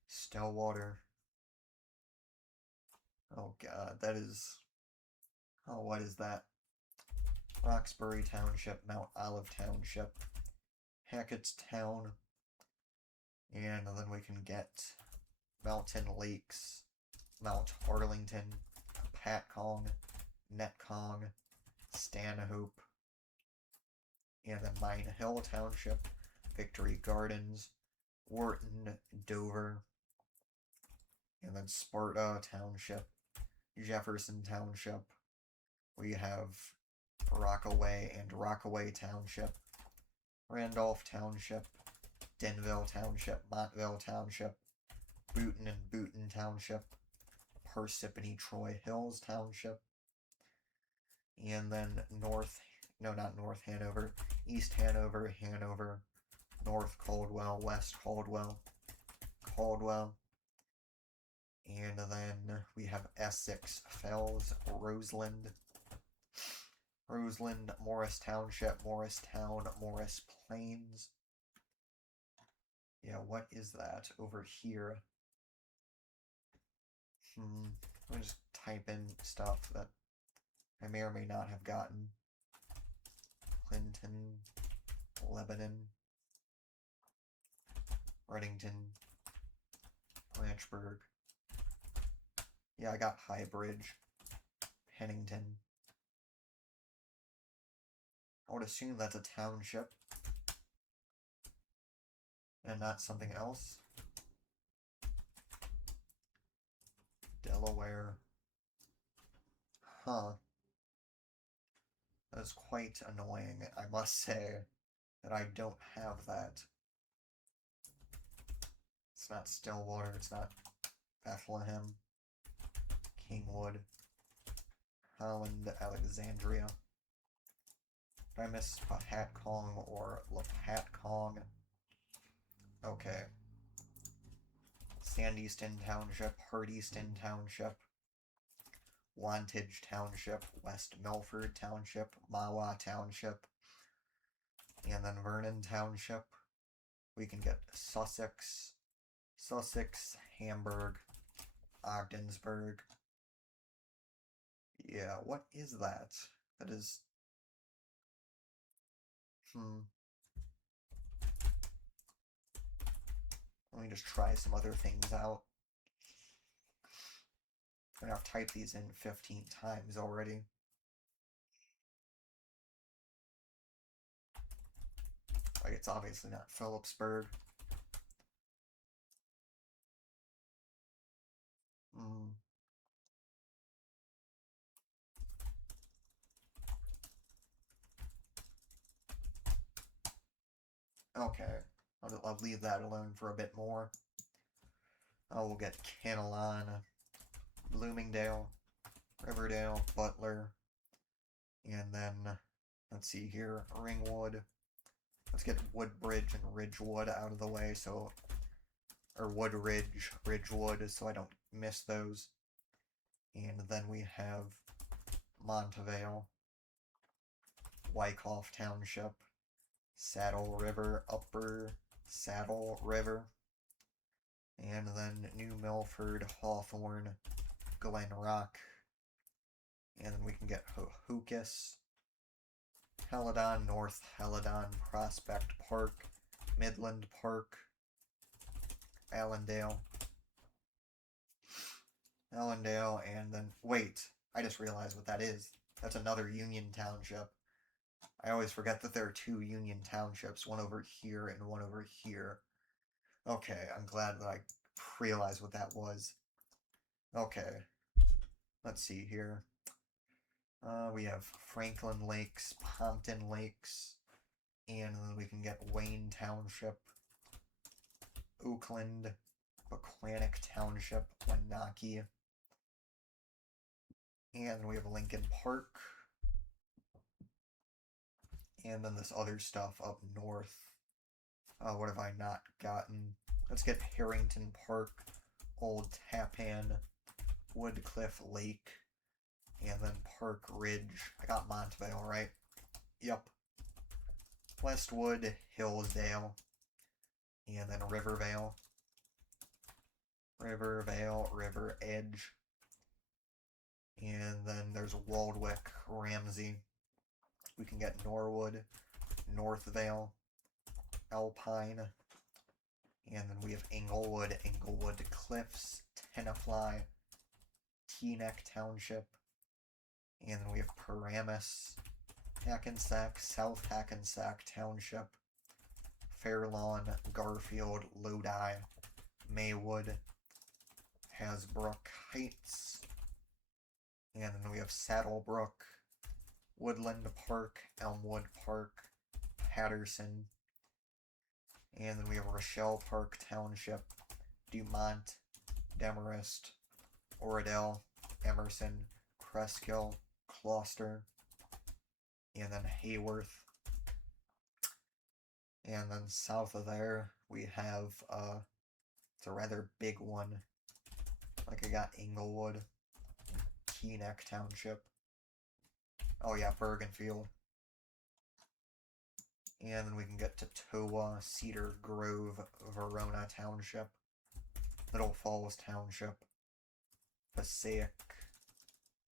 Stillwater. Oh god, that is... Oh, what is that? Roxbury Township, Mount Olive Township, Hackett's Town, and then we can get Mountain Lakes, Mount Harlington, Patcong, Netcong, Stanhope, and then Mine Hill Township, Victory Gardens, Wharton, Dover, and then Sparta Township, Jefferson Township. We have Rockaway and Rockaway Township, Randolph Township, Denville Township, Montville Township, Boonton and Boonton Township, Parsippany Troy Hills Township, and then East Hanover, Hanover, North Caldwell, West Caldwell, Caldwell, and then we have Essex, Fells, Roseland, Morris Township, Morristown, Morris Plains. Yeah, what is that over here? Let me just type in stuff that I may or may not have gotten. Clinton, Lebanon, Reddington, Blanchburg. Yeah, I got Highbridge, Pennington. I would assume that's a township and not something else. Delaware. Huh. That is quite annoying, I must say, that I don't have that. It's not Stillwater, it's not Bethlehem, Kingwood, Holland, Alexandria. Did I miss Pahatcong or Lapatcong? Okay. Sandyston Township, Hardyston Township, Wantage Township, West Milford Township, Mawa Township, and then Vernon Township. We can get Sussex, Hamburg, Ogdensburg. Yeah, what is that? That is... Let me just try some other things out. I've typed these in 15 times already. Like, it's obviously not Phillipsburg. Okay, I'll leave that alone for a bit more. We'll get Canelon, Bloomingdale, Riverdale, Butler, and then, let's see here, Ringwood. Let's get Woodbridge and Ridgewood out of the way, so, or Woodridge, Ridgewood, so I don't miss those. And then we have Montvale, Wyckoff Township, Saddle River, Upper Saddle River, and then New Milford, Hawthorne, Glen Rock, and then we can get Hookus, Helidon, North Helidon, Prospect Park, Midland Park, Allendale, and then, wait, I just realized what that is. That's another Union Township. I always forget that there are two Union Townships, one over here and one over here. Okay, I'm glad that I realized what that was. Okay, let's see here. We have Franklin Lakes, Pompton Lakes, and then we can get Wayne Township, Oakland, Buckwanick Township, Wenatchee, and we have Lincoln Park, and then this other stuff up north. What have I not gotten? Let's get Harrington Park, Old Tappan, Woodcliff Lake, and then Park Ridge. I got Montvale, right? Yep. Westwood, Hillsdale, and then Rivervale, River Edge, and then there's Waldwick, Ramsey. We can get Norwood, Northvale, Alpine, and then we have Englewood, Englewood Cliffs, Tenafly, Teaneck Township, and then we have Paramus, Hackensack, South Hackensack Township, Fairlawn, Garfield, Lodi, Maywood, Hasbrook Heights, and then we have Saddlebrook, Woodland Park, Elmwood Park, Patterson, and then we have Rochelle Park Township, Dumont, Demarest, Oradell, Emerson, Cresskill, Gloucester, and then Hayworth. And then south of there, we have, it's a rather big one. Like I got Englewood, Teaneck Township. Oh yeah, Bergenfield. And then we can get to Towa, Cedar Grove, Verona Township, Little Falls Township, Passaic,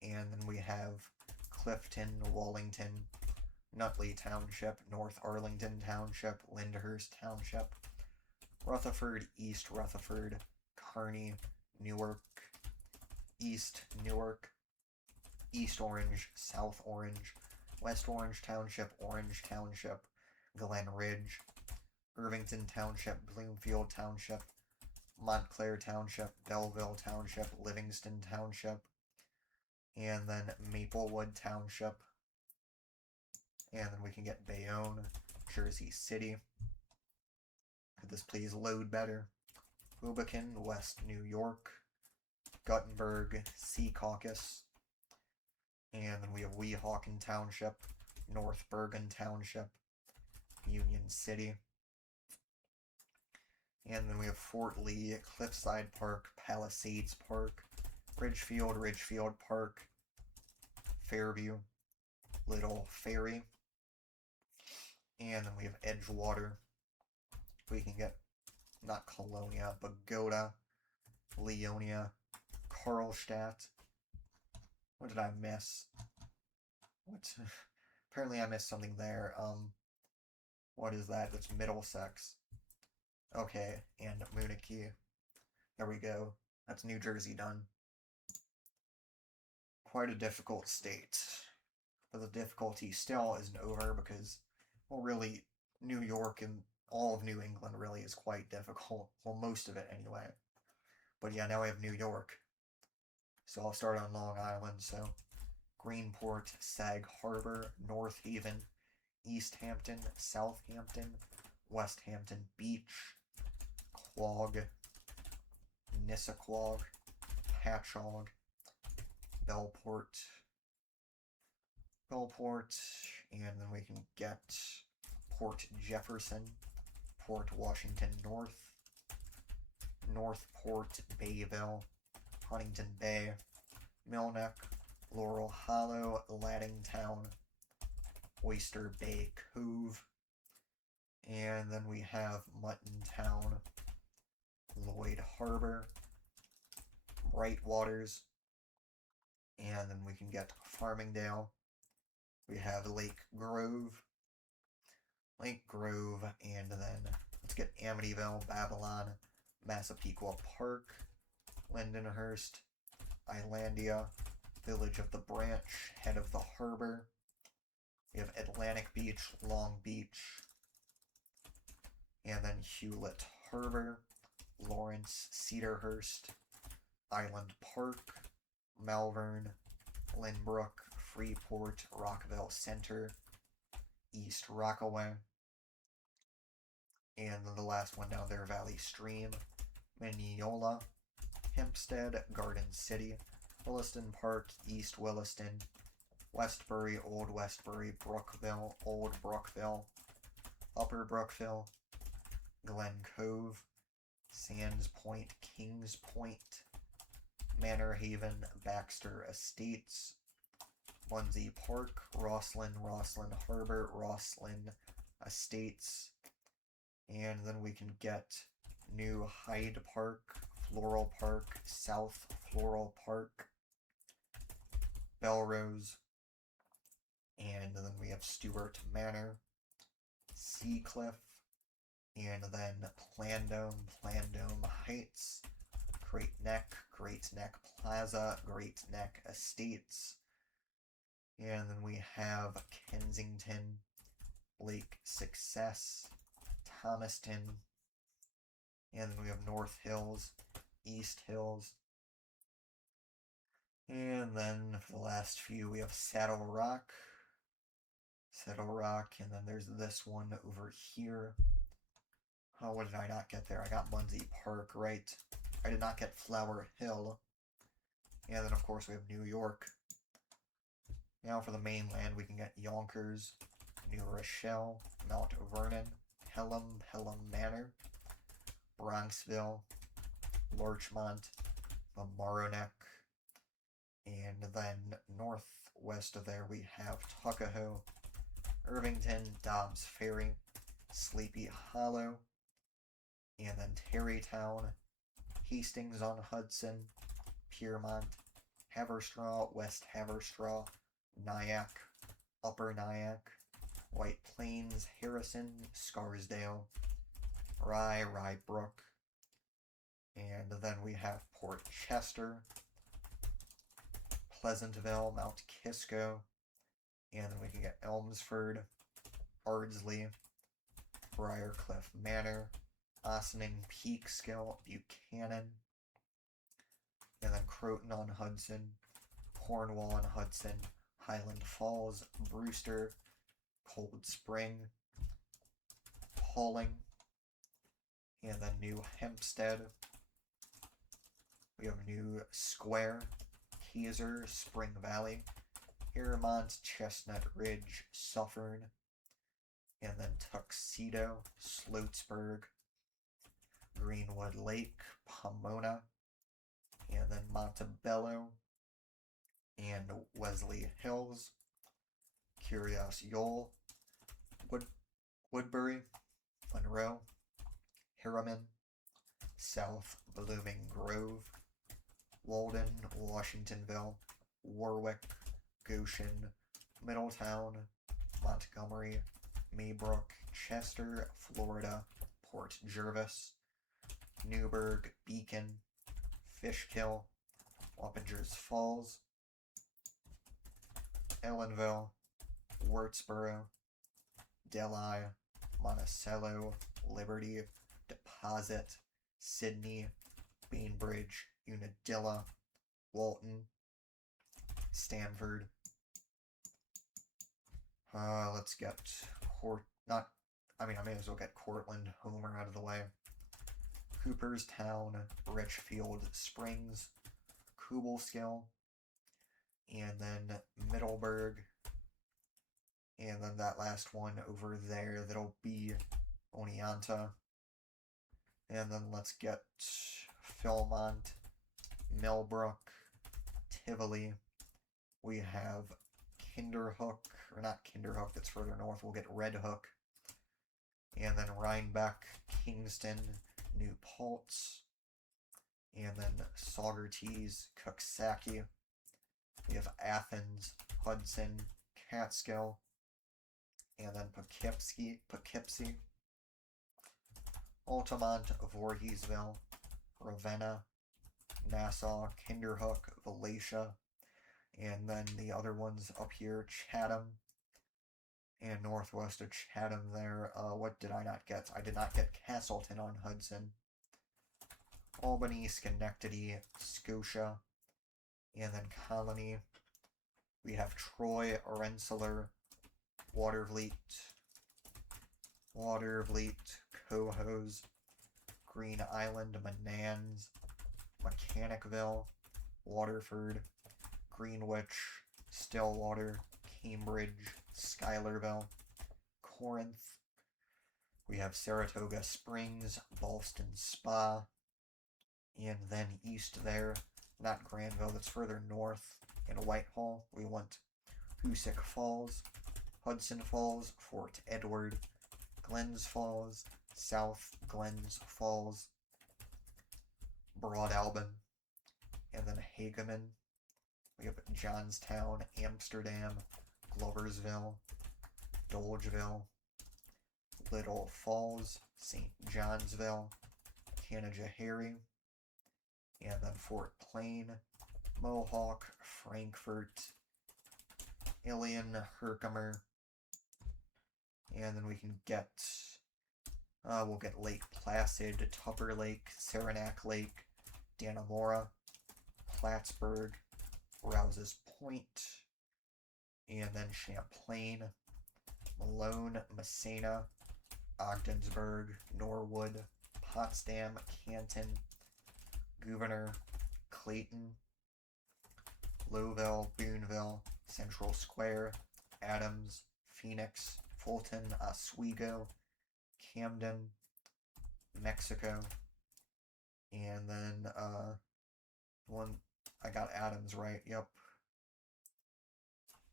and then we have Clifton, Wallington, Nutley Township, North Arlington Township, Lyndhurst Township, Rutherford, East Rutherford, Kearney, Newark, East Newark, East Orange, South Orange, West Orange Township, Orange Township, Glen Ridge, Irvington Township, Bloomfield Township, Montclair Township, Belleville Township, Livingston Township, and then Maplewood Township, and then we can get Bayonne, Jersey City. Could this please load better? Hoboken, West New York, Guttenberg, Secaucus, and then we have Weehawken Township, North Bergen Township, Union City, and then we have Fort Lee, Cliffside Park, Palisades Park, Ridgefield Park, Fairview, Little Ferry, and then we have Edgewater. We can get, not Colonia, but Gotha, Leonia, Karlstadt. What did I miss? What? Apparently I missed something there. What is that? That's Middlesex. Okay, and Munich. There we go. That's New Jersey done. Quite a difficult state. But the difficulty still isn't over because, well, really, New York and all of New England really is quite difficult. Well, most of it anyway. But yeah, now we have New York. So I'll start on Long Island. So Greenport, Sag Harbor, North Haven, East Hampton, Southampton, West Hampton Beach, Quogue, Nissaquag, Patchogue, Bellport, and then we can get Port Jefferson, Port Washington North, Northport Bayville, Huntington Bay, Millneck, Laurel Hollow, Laddingtown, Oyster Bay Cove, and then we have Muttontown, Lloyd Harbor, Bright Waters, and then we can get Farmingdale. We have Lake Grove, and then let's get Amityville, Babylon, Massapequa Park, Lindenhurst, Islandia, Village of the Branch, Head of the Harbor. We have Atlantic Beach, Long Beach, and then Hewlett Harbor, Lawrence, Cedarhurst, Island Park, Malvern, Lynbrook, Freeport, Rockville Center, East Rockaway, and then the last one down there, Valley Stream, Mineola, Hempstead, Garden City, Williston Park, East Williston, Westbury, Old Westbury, Brookville, Old Brookville, Upper Brookville, Glen Cove, Sands Point, Kings Point, Manor Haven, Baxter Estates, Muncie Park, Rosslyn Harbor, Rosslyn Estates, and then we can get New Hyde Park, Floral Park, South Floral Park, Belrose, and then we have Stewart Manor, Seacliff, and then Plandome Heights, Great Neck Plaza, Great Neck Estates, and then we have Kensington, Lake Success, Thomaston, and then we have North Hills, East Hills, and then for the last few we have Saddle Rock, and then there's this one over here. Oh, what did I not get there? I got Muncie Park, right? I did not get Flower Hill. And then, of course, we have New York. Now for the mainland, we can get Yonkers, New Rochelle, Mount Vernon, Pelham Manor, Bronxville, Larchmont, Mamaroneck, and then northwest of there we have Tuckahoe, Irvington, Dobbs Ferry, Sleepy Hollow, and then Tarrytown, Hastings-on-Hudson, Piermont, Haverstraw, West Haverstraw, Nyack, Upper Nyack, White Plains, Harrison, Scarsdale, Rye Brook, and then we have Port Chester, Pleasantville, Mount Kisco, and then we can get Elmsford, Ardsley, Briarcliff Manor, Ossining, Peekskill, Buchanan, and then Croton-on-Hudson, Cornwall-on-Hudson, Highland Falls, Brewster, Cold Spring, Pawling, and then New Hempstead. We have New Square, Keyser, Spring Valley, Eramont, Chestnut Ridge, Suffern, and then Tuxedo, Sloatsburg, Greenwood Lake, Pomona, and then Montebello, and Wesley Hills, Curious Yoel, Woodbury, Monroe, Harriman, South Blooming Grove, Walden, Washingtonville, Warwick, Goshen, Middletown, Montgomery, Maybrook, Chester, Florida, Port Jervis, Newburgh, Beacon, Fishkill, Wappingers Falls, Ellenville, Wurtsboro, Delhi, Monticello, Liberty, Deposit, Sydney, Bainbridge, Unadilla, Walton, Stanford. Let's get I may as well get Cortland, Homer out of the way. Cooperstown, Richfield Springs, Kugelskill, and then Middleburg, and then that last one over there, that'll be Oneonta. And then let's get Philmont, Millbrook, Tivoli. We have Kinderhook, or not Kinderhook, that's further north. We'll get Red Hook. And then Rhinebeck, Kingston, New Paltz. And then Saugerties, Coxsackie. We have Athens, Hudson, Catskill. And then Poughkeepsie. Altamont, Voorheesville, Ravenna, Nassau, Kinderhook, Volusia, and then the other ones up here, Chatham, and northwest of Chatham there. What did I not get? I did not get Castleton on Hudson. Albany, Schenectady, Scotia, and then Colony. We have Troy, Rensselaer, Watervliet, Cohoes, Green Island, Menands, Mechanicville, Waterford, Greenwich, Stillwater, Cambridge, Schuylerville, Corinth. We have Saratoga Springs, Ballston Spa, and then east there, not Granville, that's further north, in Whitehall, we want Hoosick Falls, Hudson Falls, Fort Edward, Glens Falls, South Glens Falls, Broad Albin, and then Hageman. We have Johnstown, Amsterdam, Gloversville, Dolgeville, Little Falls, St. Johnsville, Canajoharie, and then Fort Plain, Mohawk, Frankfort, Ilion, Herkimer, and then we can get, we'll get Lake Placid, Tupper Lake, Saranac Lake, Dannemora, Plattsburgh, Rouse's Point, and then Champlain, Malone, Massena, Ogdensburg, Norwood, Potsdam, Canton, Gouverneur, Clayton, Lowville, Boonville, Central Square, Adams, Phoenix, Fulton, Oswego, Camden, Mexico, and then one, I got Adams right, yep.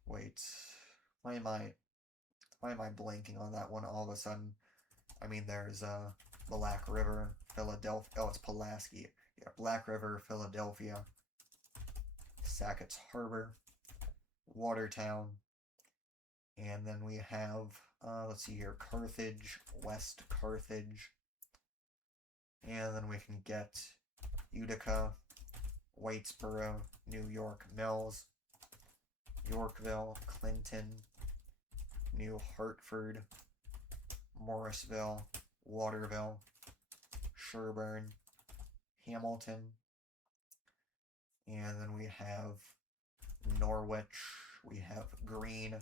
Wait, why am I blanking on that one all of a sudden? I mean, there's Black River, Philadelphia, oh, it's Pulaski. Yeah, Black River, Philadelphia, Sackett's Harbor, Watertown, and then we have, let's see here, Carthage, West Carthage, and then we can get Utica, Whitesboro, New York Mills, Yorkville, Clinton, New Hartford, Morrisville, Waterville, Sherburne, Hamilton, and then we have Norwich, we have Greene,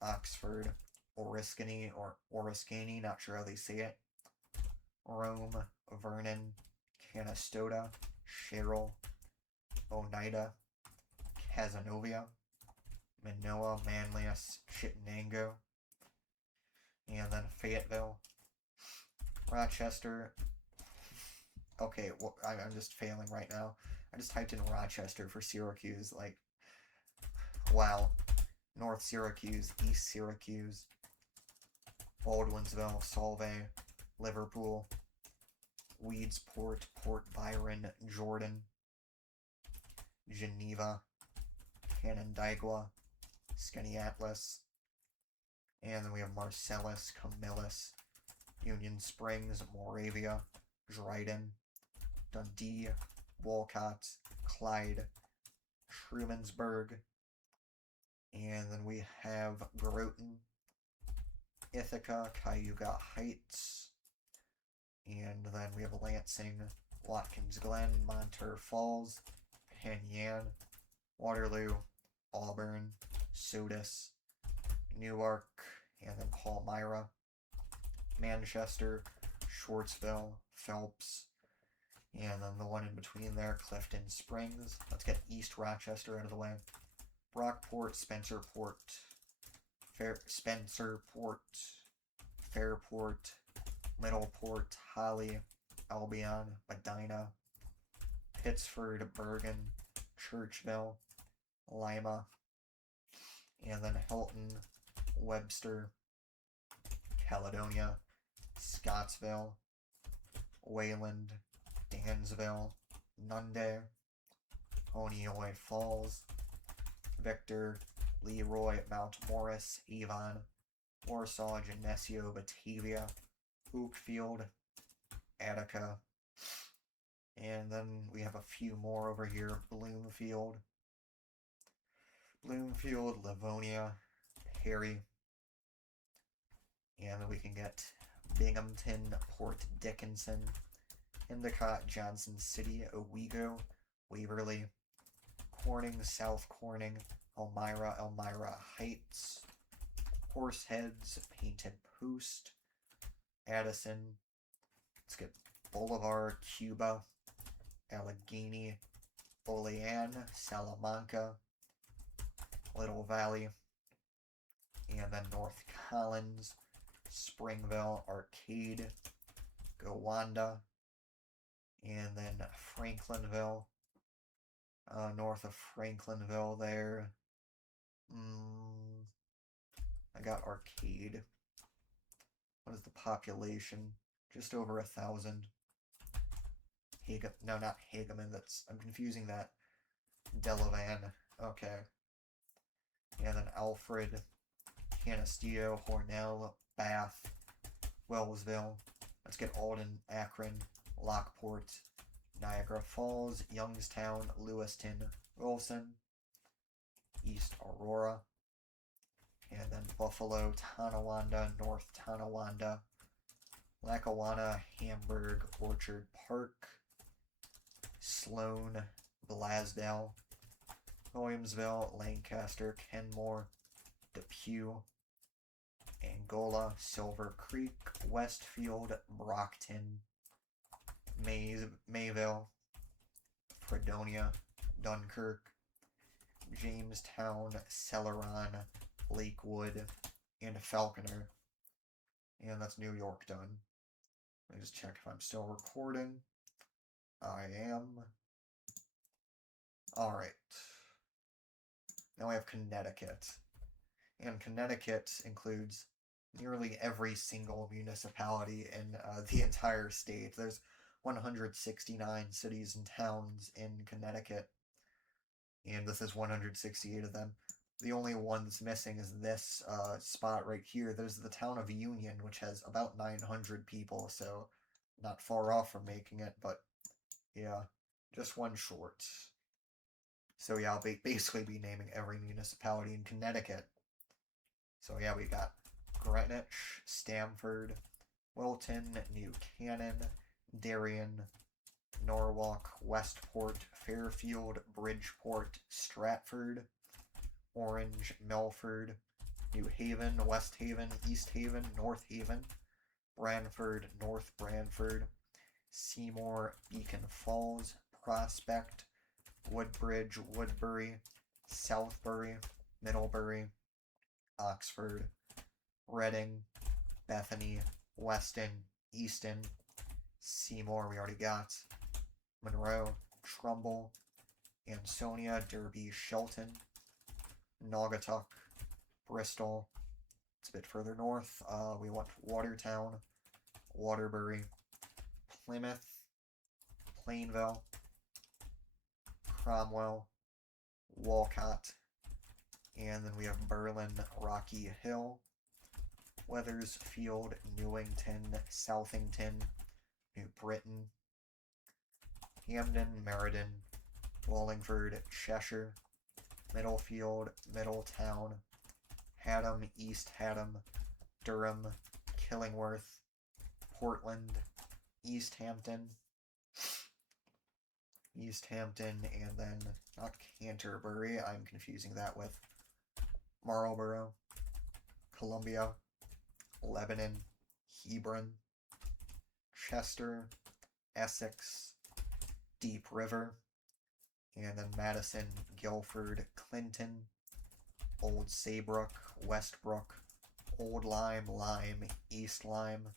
Oxford, Oriskany, or Oriskany, not sure how they say it, Rome, Vernon, Canastota, Sherrill, Oneida, Cazenovia, Manoa, Manlius, Chittenango, and then Fayetteville, Rochester. Okay, well, I'm just failing right now. I just typed in Rochester for Syracuse, like, wow. North Syracuse, East Syracuse, Baldwinsville, Solvay, Liverpool, Weedsport, Port Byron, Jordan, Geneva, Canandaigua, Skaneateles, and then we have Marcellus, Camillus, Union Springs, Moravia, Dryden, Dundee, Walcott, Clyde, Trumansburg, and then we have Groton, Ithaca, Cayuga Heights, and then we have Lansing, Watkins Glen, Montour Falls, Penyan, Waterloo, Auburn, Sodus, Newark, and then Palmyra, Manchester, Schwartzville, Phelps, and then the one in between there, Clifton Springs. Let's get East Rochester out of the way. Brockport, Spencerport, Spencerport, Fairport, Middleport, Holly, Albion, Medina, Pittsford, Bergen, Churchville, Lima, and then Hilton, Webster, Caledonia, Scottsville, Wayland, Dansville, Nunde, Honeoye Falls, Victor, Leroy, Mount Morris, Avon, Warsaw, Geneseo, Batavia, Oakfield, Attica, and then we have a few more over here. Bloomfield, Livonia, Perry, and then we can get Binghamton, Port Dickinson, Endicott, Johnson City, Owego, Waverly, Corning, South Corning, Elmira Heights, Horseheads, Painted Post, Addison, let's get Bolivar, Cuba, Allegheny, Olean, Salamanca, Little Valley, and then North Collins, Springville, Arcade, Gowanda, and then Franklinville, north of Franklinville there. I got Arcade. What is the population? Just over 1,000. No, not Hageman. I'm confusing that. Delavan. Okay. And then Alfred, Canisteo, Hornell, Bath, Wellsville. Let's get Alden, Akron, Lockport, Niagara Falls, Youngstown, Lewiston, Wilson, East Aurora, and then Buffalo, Tonawanda, North Tonawanda, Lackawanna, Hamburg, Orchard Park, Sloan, Blasdell, Williamsville, Lancaster, Kenmore, Depew, Angola, Silver Creek, Westfield, Brockton, Mayville, Fredonia, Dunkirk, Jamestown, Celeron, Lakewood, and Falconer. And that's New York done. Let me just check if I'm still recording. I am. Alright. Now we have Connecticut. And Connecticut includes nearly every single municipality in the entire state. There's 169 cities and towns in Connecticut, and this is 168 of them. The only one that's missing is this spot right here. There's the town of Union, which has about 900 people, so not far off from making it, but yeah, just one short. So yeah, I'll basically be naming every municipality in Connecticut. So yeah, we got Greenwich, Stamford, Wilton, New Canaan, Darien, Norwalk, Westport, Fairfield, Bridgeport, Stratford, Orange, Milford, New Haven, West Haven, East Haven, North Haven, Branford, North Branford, Seymour, Beacon Falls, Prospect, Woodbridge, Woodbury, Southbury, Middlebury, Oxford, Reading, Bethany, Weston, Easton, Seymour we already got, Monroe, Trumbull, Ansonia, Derby, Shelton, Naugatuck, Bristol. It's a bit further north. We want Watertown, Waterbury, Plymouth, Plainville, Cromwell, Walcott, and then we have Berlin, Rocky Hill, Wethersfield, Newington, Southington, New Britain, Hamden, Meriden, Wallingford, Cheshire, Middlefield, Middletown, Haddam, East Haddam, Durham, Killingworth, Portland, East Hampton, and then not Canterbury, I'm confusing that with Marlborough, Columbia, Lebanon, Hebron, Chester, Essex, Deep River, and then Madison, Guilford, Clinton, Old Saybrook, Westbrook, Old Lyme, Lyme, East Lyme,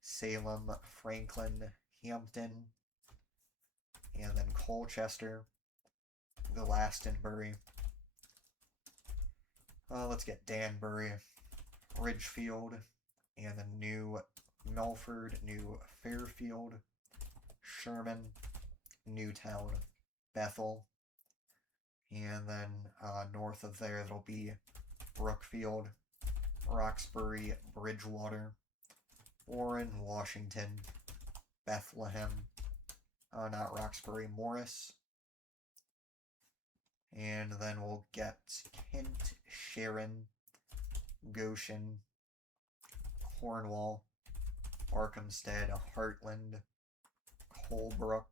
Salem, Franklin, Hampton, and then Colchester, Glastonbury. Let's get Danbury, Ridgefield, and then New Milford, New Fairfield, Sherman, Newtown, Bethel, and then north of there it'll be Brookfield, Roxbury, Bridgewater, Warren, Washington, Bethlehem, not Roxbury, Morris, and then we'll get Kent, Sharon, Goshen, Cornwall, Barkhamsted, Heartland, Colebrook,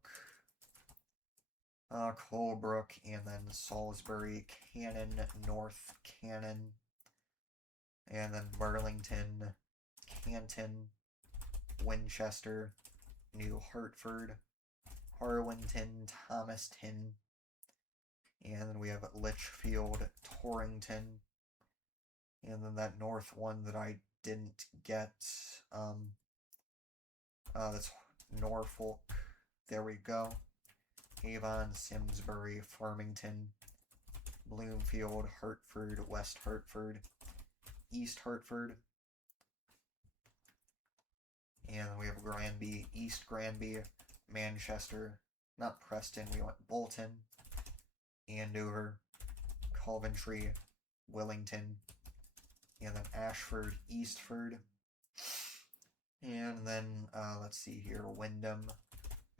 and then Salisbury, Cannon, North Cannon, and then Burlington, Canton, Winchester, New Hartford, Harwinton, Thomaston, and then we have Litchfield, Torrington, and then that north one that I didn't get, that's Norfolk, there we go, Avon, Simsbury, Farmington, Bloomfield, Hartford, West Hartford, East Hartford, and then we have Granby, East Granby, Manchester, not Preston, we went Bolton, Andover, Coventry, Wellington, and then Ashford, Eastford, and then, let's see here, Wyndham,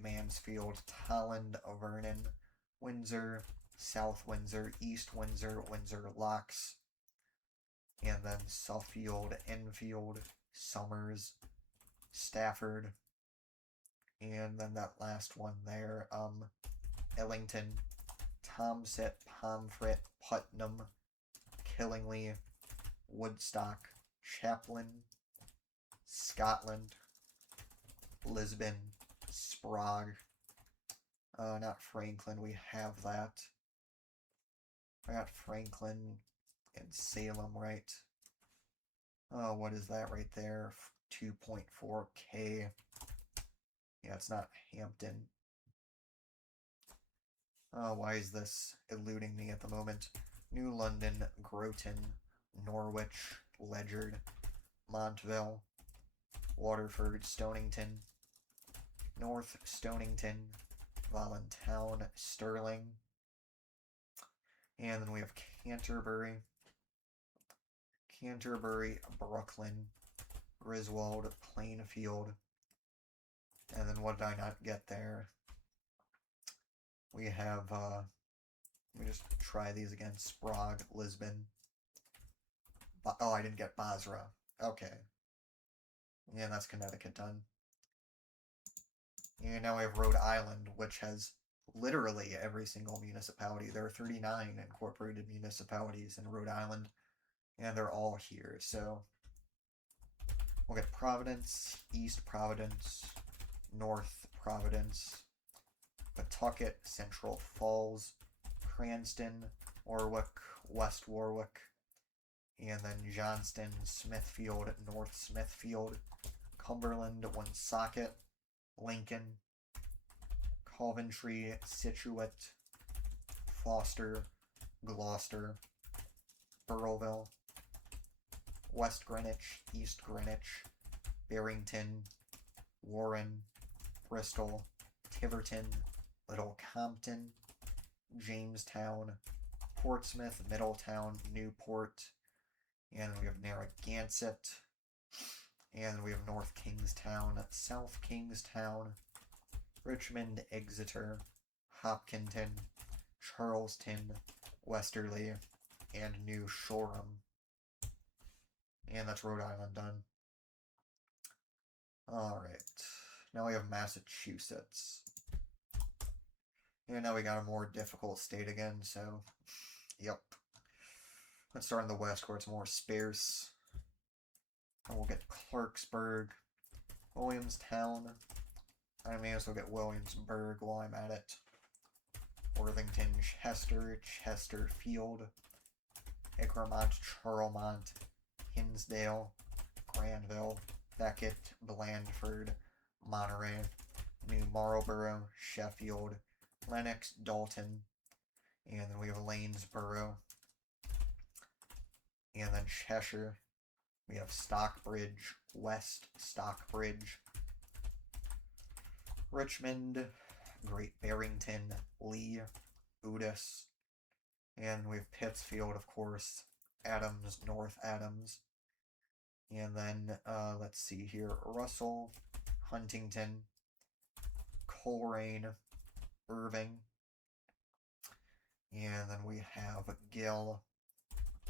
Mansfield, Tolland, Vernon, Windsor, South Windsor, East Windsor, Windsor Locks, and then Suffield, Enfield, Somers, Stafford, and then that last one there, Ellington, Tomset, Pomfret, Putnam, Killingly, Woodstock, Chaplin, Scotland, Lisbon, Sprague, not Franklin, we have that. I got Franklin and Salem, right? What is that right there? 2.4K. Yeah, it's not Hampton. Why is this eluding me at the moment? New London, Groton, Norwich, Ledyard, Montville, Waterford, Stonington, North Stonington, Voluntown, Stirling, and then we have Canterbury, Brooklyn, Griswold, Plainfield, and then what did I not get there? We have, let me just try these again, Sprague, Lisbon, oh, I didn't get Basra, okay, yeah, that's Connecticut done. And now we have Rhode Island, which has literally every single municipality. There are 39 incorporated municipalities in Rhode Island, and they're all here. So we'll get Providence, East Providence, North Providence, Pawtucket, Central Falls, Cranston, Warwick, West Warwick, and then Johnston, Smithfield, North Smithfield, Cumberland, Woonsocket, Lincoln, Coventry, Scituate, Foster, Gloucester, Burrillville, West Greenwich, East Greenwich, Barrington, Warren, Bristol, Tiverton, Little Compton, Jamestown, Portsmouth, Middletown, Newport, and we have Narragansett, and we have North Kingstown, South Kingstown, Richmond, Exeter, Hopkinton, Charleston, Westerly, and New Shoreham. And that's Rhode Island done. Alright, now we have Massachusetts. And now we got a more difficult state again, so, yep. Let's start in the west where it's more sparse. And we'll get Clarksburg, Williamstown. I may as well get Williamsburg while I'm at it. Worthington, Chester, Chesterfield, Egremont, Charlemont, Hinsdale, Granville, Beckett, Blandford, Monterey, New Marlborough, Sheffield, Lenox, Dalton, and then we have Lanesborough, and then Cheshire. We have Stockbridge, West Stockbridge, Richmond, Great Barrington, Lee, Udis, and we have Pittsfield, of course, Adams, North Adams, and then, let's see here, Russell, Huntington, Coleraine, Irving, and then we have Gill,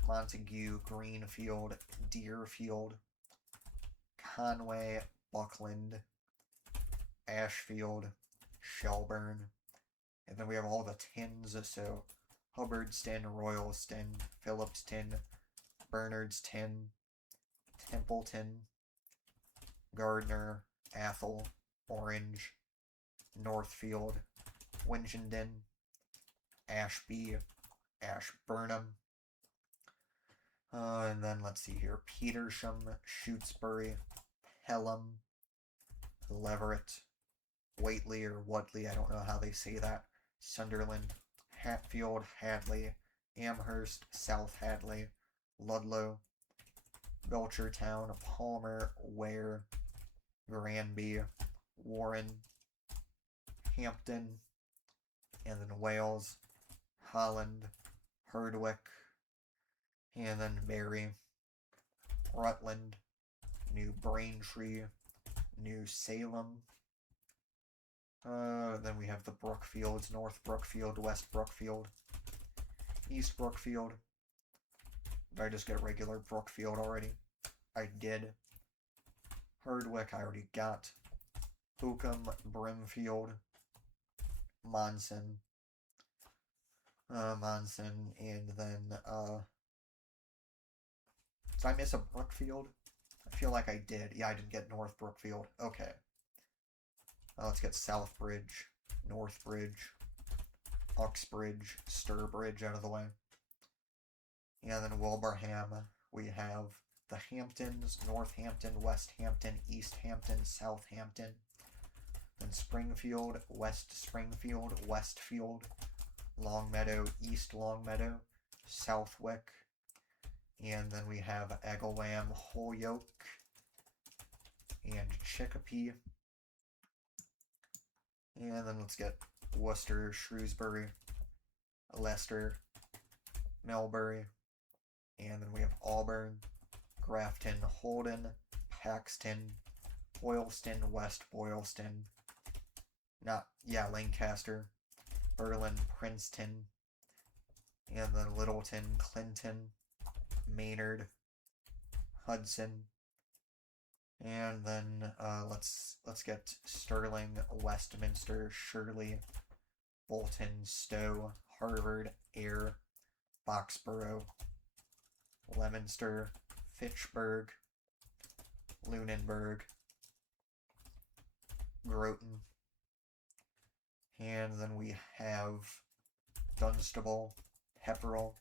Montague, Greenfield, Deerfield, Conway, Buckland, Ashfield, Shelburne, and then we have all the tins, so Hubbardston, Royalston, Phillipston, Bernardston, Templeton, Gardner, Athol, Orange, Northfield, Winchendon, Ashby, Ashburnham, and then let's see here, Petersham, Shutesbury, Pelham, Leverett, Whately or Wadley, I don't know how they say that, Sunderland, Hatfield, Hadley, Amherst, South Hadley, Ludlow, Belchertown, Palmer, Ware, Granby, Warren, Hampton, and then Wales, Holland, Herdwick, and then Barry, Rutland, New Braintree, New Salem. Then we have the Brookfields, North Brookfield, West Brookfield, East Brookfield. Did I just get regular Brookfield already? I did. Herdwick I already got. Hookham, Brimfield, Monson, and then, did I miss a Brookfield? I feel like I did. Yeah, I didn't get North Brookfield. Okay. Let's get Southbridge, Northbridge, Uxbridge, Sturbridge out of the way. And then Wilbraham, we have the Hamptons, Northampton, Westhampton, Easthampton, Southampton. Then Springfield, West Springfield, Westfield, Longmeadow, East Longmeadow, Southwick. And then we have Agawam, Holyoke, and Chicopee. And then let's get Worcester, Shrewsbury, Leicester, Melbury, and then we have Auburn, Grafton, Holden, Paxton, Boylston, West Boylston, Lancaster, Berlin, Princeton, and then Littleton, Clinton, Maynard, Hudson, and then let's get Sterling, Westminster, Shirley, Bolton, Stowe, Harvard, Ayr, Boxborough, Leominster, Fitchburg, Lunenburg, Groton, and then we have Dunstable, Pepperell,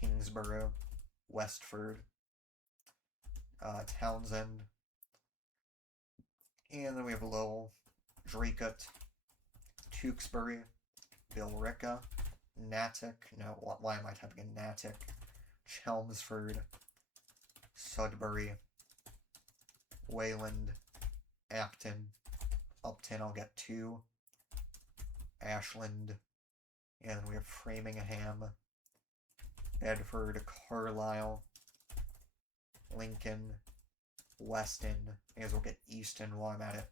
Kingsborough, Westford, Townsend, and then we have Lowell, Draycote, Tewksbury, Billerica, Natick, why am I typing in Natick, Chelmsford, Sudbury, Wayland, Acton, Upton, I'll get 2, Ashland, and then we have Framingham, Bedford, Carlisle, Lincoln, Weston, I guess we'll get Easton while I'm at it,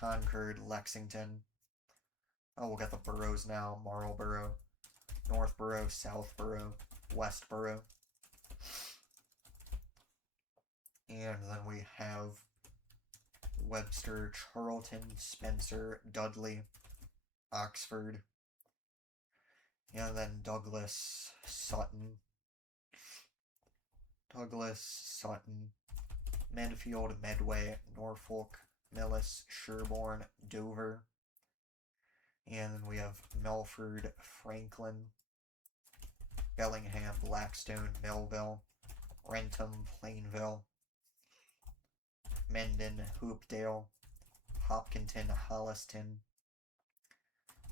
Concord, Lexington, we'll get the boroughs now, Marlborough, Northborough, Southborough, Westborough, and then we have Webster, Charlton, Spencer, Dudley, Oxford, and then Douglas, Sutton, Medfield, Medway, Norfolk, Millis, Sherborne, Dover, and then we have Melford, Franklin, Bellingham, Blackstone, Millville, Rentham, Plainville, Mendon, Hoopdale, Hopkinton, Holliston,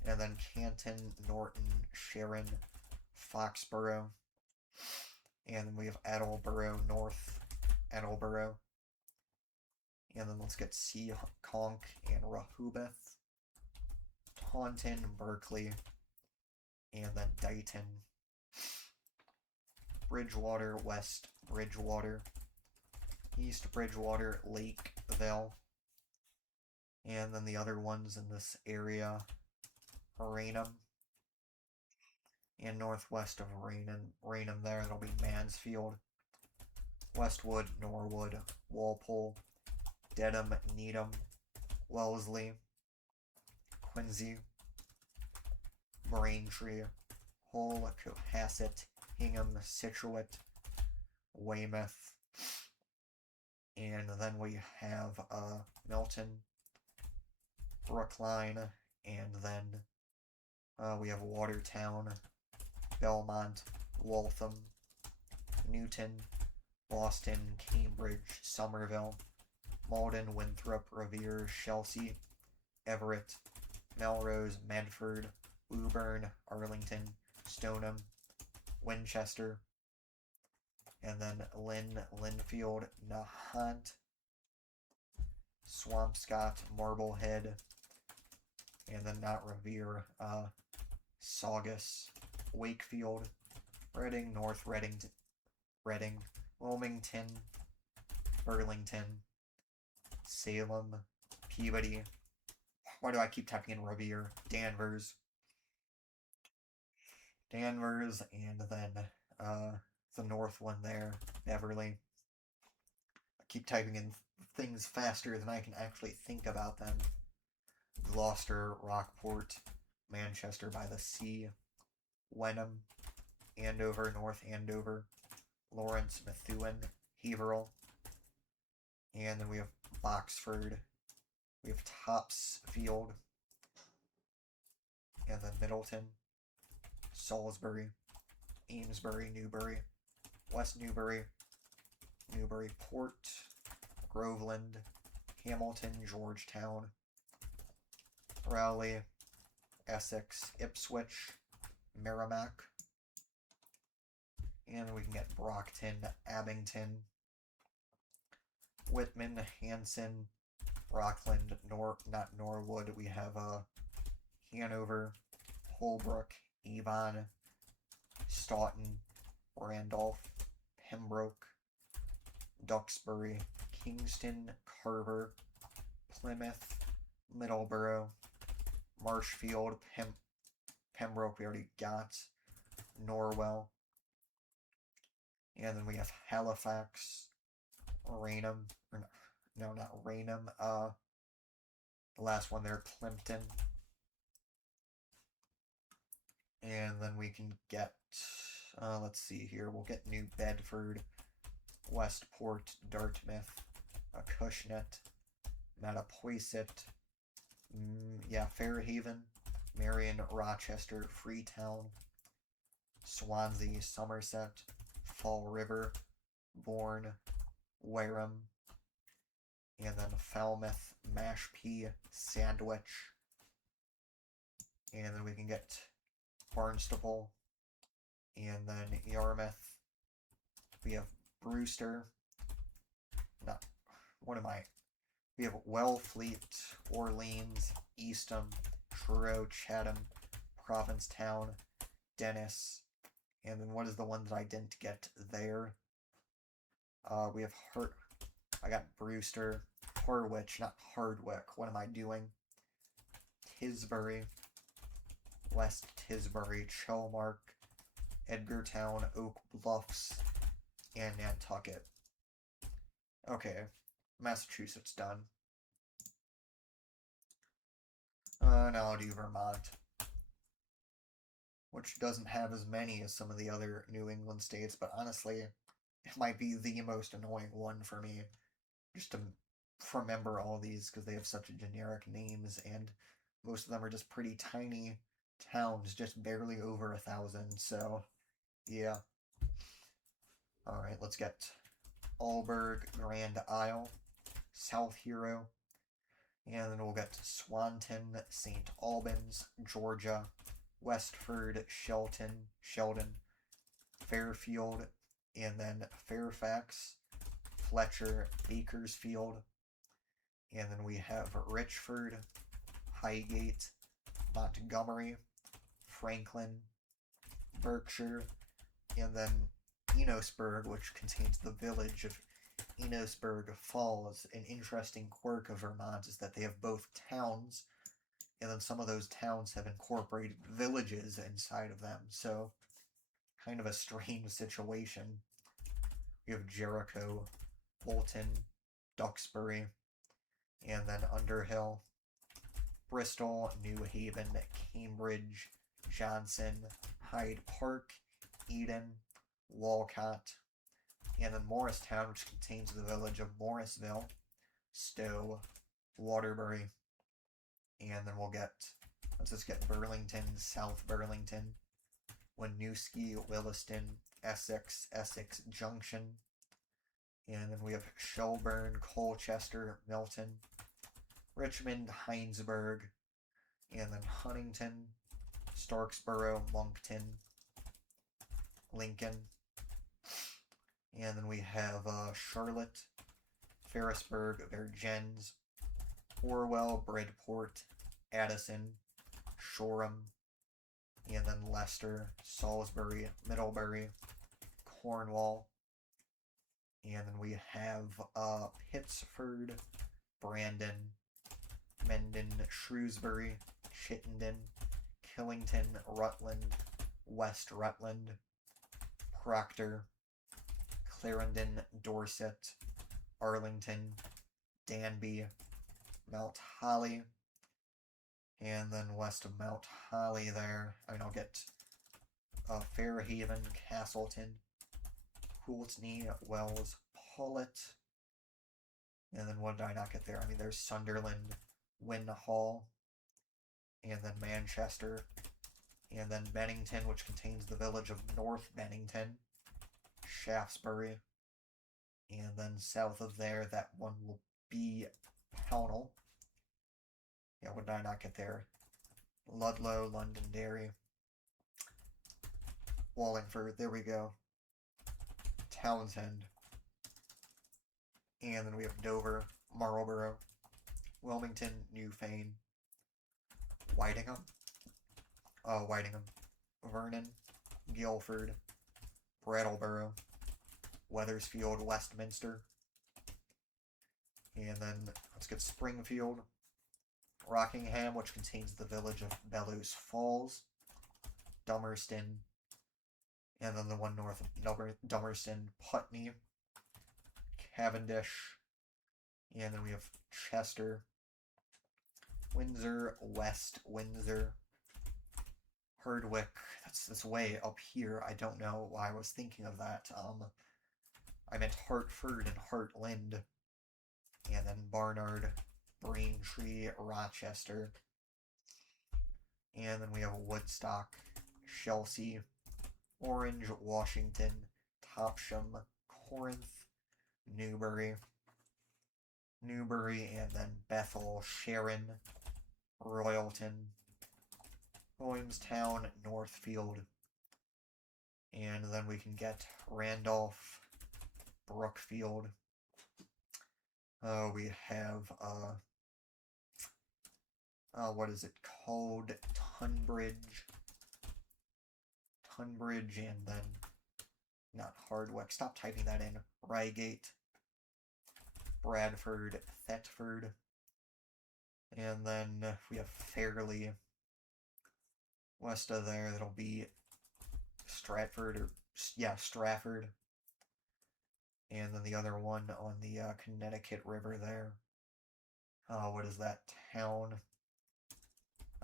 and then Canton, Norton, Sharon, Foxborough, and then we have Attleboro, North Attleboro, and then let's get Seekonk and Rehoboth, Taunton, Berkeley, and then Dighton, Bridgewater, West Bridgewater, East Bridgewater, Lakeville, and then the other ones in this area, Raynham, and northwest of Raynham there, that'll be Mansfield, Westwood, Norwood, Walpole, Dedham, Needham, Wellesley, Quincy, Braintree, Hull, Cohasset, Hingham, Scituate, Weymouth, and then we have Milton, Brookline, and then we have Watertown, Belmont, Waltham, Newton, Boston, Cambridge, Somerville, Malden, Winthrop, Revere, Chelsea, Everett, Melrose, Medford, Woburn, Arlington, Stoneham, Winchester, and then Linfield, Nahant, Swampscott, Marblehead, and then not Revere, Saugus, Wakefield, Reading, North Reading, Wilmington, Burlington, Salem, Peabody. Why do I keep typing in Revere? Danvers, and then the north one there, Beverly. I keep typing in things faster than I can actually think about them. Gloucester, Rockport, Manchester by the Sea, Wenham, Andover, North Andover, Lawrence, Methuen, Haverhill, and then we have Boxford, we have Topsfield, and then Middleton, Salisbury, Amesbury, Newbury, West Newbury, Newburyport, Groveland, Hamilton, Georgetown, Raleigh, Essex, Ipswich, Merrimack, and we can get Brockton, Abington, Whitman, Hanson, Rockland, not Norwood. We have Hanover, Holbrook, Avon, Staunton, Randolph, Pembroke, Duxbury, Kingston, Carver, Plymouth, Middleborough, Marshfield, Pembroke we already got, Norwell, and then we have Halifax, Raynham, no, not Raynham, the last one there, Plimpton, and then we can get, let's see here, we'll get New Bedford, Westport, Dartmouth, Acushnet, Mattapoisett, Fairhaven, Marion, Rochester, Freetown, Swansea, Somerset, Fall River, Bourne, Wareham, and then Falmouth, Mashpee, Sandwich, and then we can get Barnstaple, and then Yarmouth. We have Brewster. We have Wellfleet, Orleans, Eastham, Truro, Chatham, Provincetown, Dennis, and then what is the one that I didn't get there? We have I got Brewster, Harwich, not Hardwick. What am I doing? Tisbury, West Tisbury, Chelmark, Edgartown, Oak Bluffs, and Nantucket. Okay, Massachusetts done. Now I'll do Vermont, which doesn't have as many as some of the other New England states, but honestly, it might be the most annoying one for me, just to remember all these, because they have such generic names, and most of them are just pretty tiny towns, just barely over 1,000, so Yeah. Alright, let's get Alburgh, Grand Isle, South Hero, and then we'll get Swanton, St. Albans, Georgia, Westford, Sheldon, Fairfield, and then Fairfax, Fletcher, Bakersfield, and then we have Richford, Highgate, Montgomery, Franklin, Berkshire, and then Enosburg, which contains the village of Enosburg Falls. An interesting quirk of Vermont is that they have both towns, and then some of those towns have incorporated villages inside of them, so kind of a strange situation. We have Jericho, Bolton, Duxbury, and then Underhill, Bristol, New Haven, Cambridge, Johnson, Hyde Park, Eden, Walcott, and then Morristown, which contains the village of Morrisville, Stowe, Waterbury, and then let's just get Burlington, South Burlington, Winooski, Williston, Essex, Essex Junction, and then we have Shelburne, Colchester, Milton, Richmond, Heinsberg, and then Huntington, Starksboro, Moncton, Lincoln, and then we have Charlotte, Ferrisburg, Vergennes, Orwell, Bridport, Addison, Shoreham, and then Leicester, Salisbury, Middlebury, Cornwall, and then we have Pittsford, Brandon, Mendon, Shrewsbury, Chittenden, Killington, Rutland, West Rutland, Proctor, Clarendon, Dorset, Arlington, Danby, Mount Holly, and then west of Mount Holly there, I'll get Fairhaven, Castleton, Pulteney, Wells, Paulet, and then what did I not get there? There's Sunderland, Winhall, and then Manchester, and then Bennington, which contains the village of North Bennington, Shaftesbury, and then south of there, that one will be Pownell. Yeah, what did I not get there? Ludlow, Londonderry, Wallingford, there we go. Townsend. And then we have Dover, Marlborough, Wilmington, Newfane, Whitingham, Vernon, Guilford, Brattleboro, Wethersfield, Westminster, and then let's get Springfield, Rockingham, which contains the village of Bellows Falls, Dummerston, and then the one north of Dummerston, Putney, Cavendish, and then we have Chester, Windsor, West Windsor, Herdwick. That's way up here. I don't know why I was thinking of that. I meant Hartford and Heartland, and then Barnard, Braintree, Rochester, and then we have Woodstock, Chelsea, Orange, Washington, Topsham, Corinth, Newbury, and then Bethel, Sharon, Royalton, Williamstown, Northfield, and then we can get Randolph, Brookfield. We have, what is it called? Tunbridge, and then, not Hardwick, stop typing that in, Reigate, Bradford, Thetford, and then we have Fairleigh. West of there, that'll be Stratford, Strafford, and then the other one on the Connecticut River there. What is that town?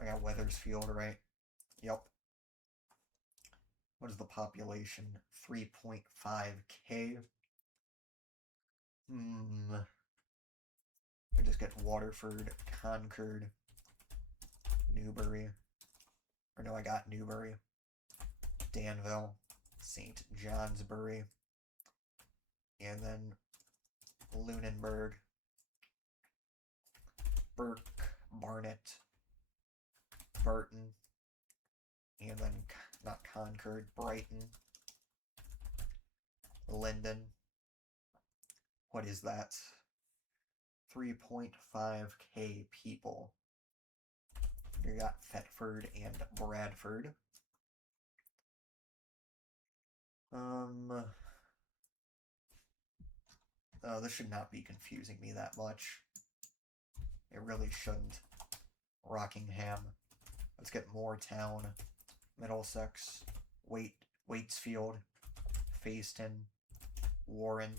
I got Wethersfield, right? Yep. What is the population? 3.5K. We just get Waterford, Concord, Newbury. Or no, I got Newbury, Danville, St. Johnsbury, and then Lunenburg, Burke, Barnet, Burton, and then not Concord, Brighton, Linden. What is that? 3.5k people. You got Thetford and Bradford. This should not be confusing me that much. It really shouldn't. Rockingham. Let's get Moortown, Middlesex, Waitsfield, Fayston, Warren,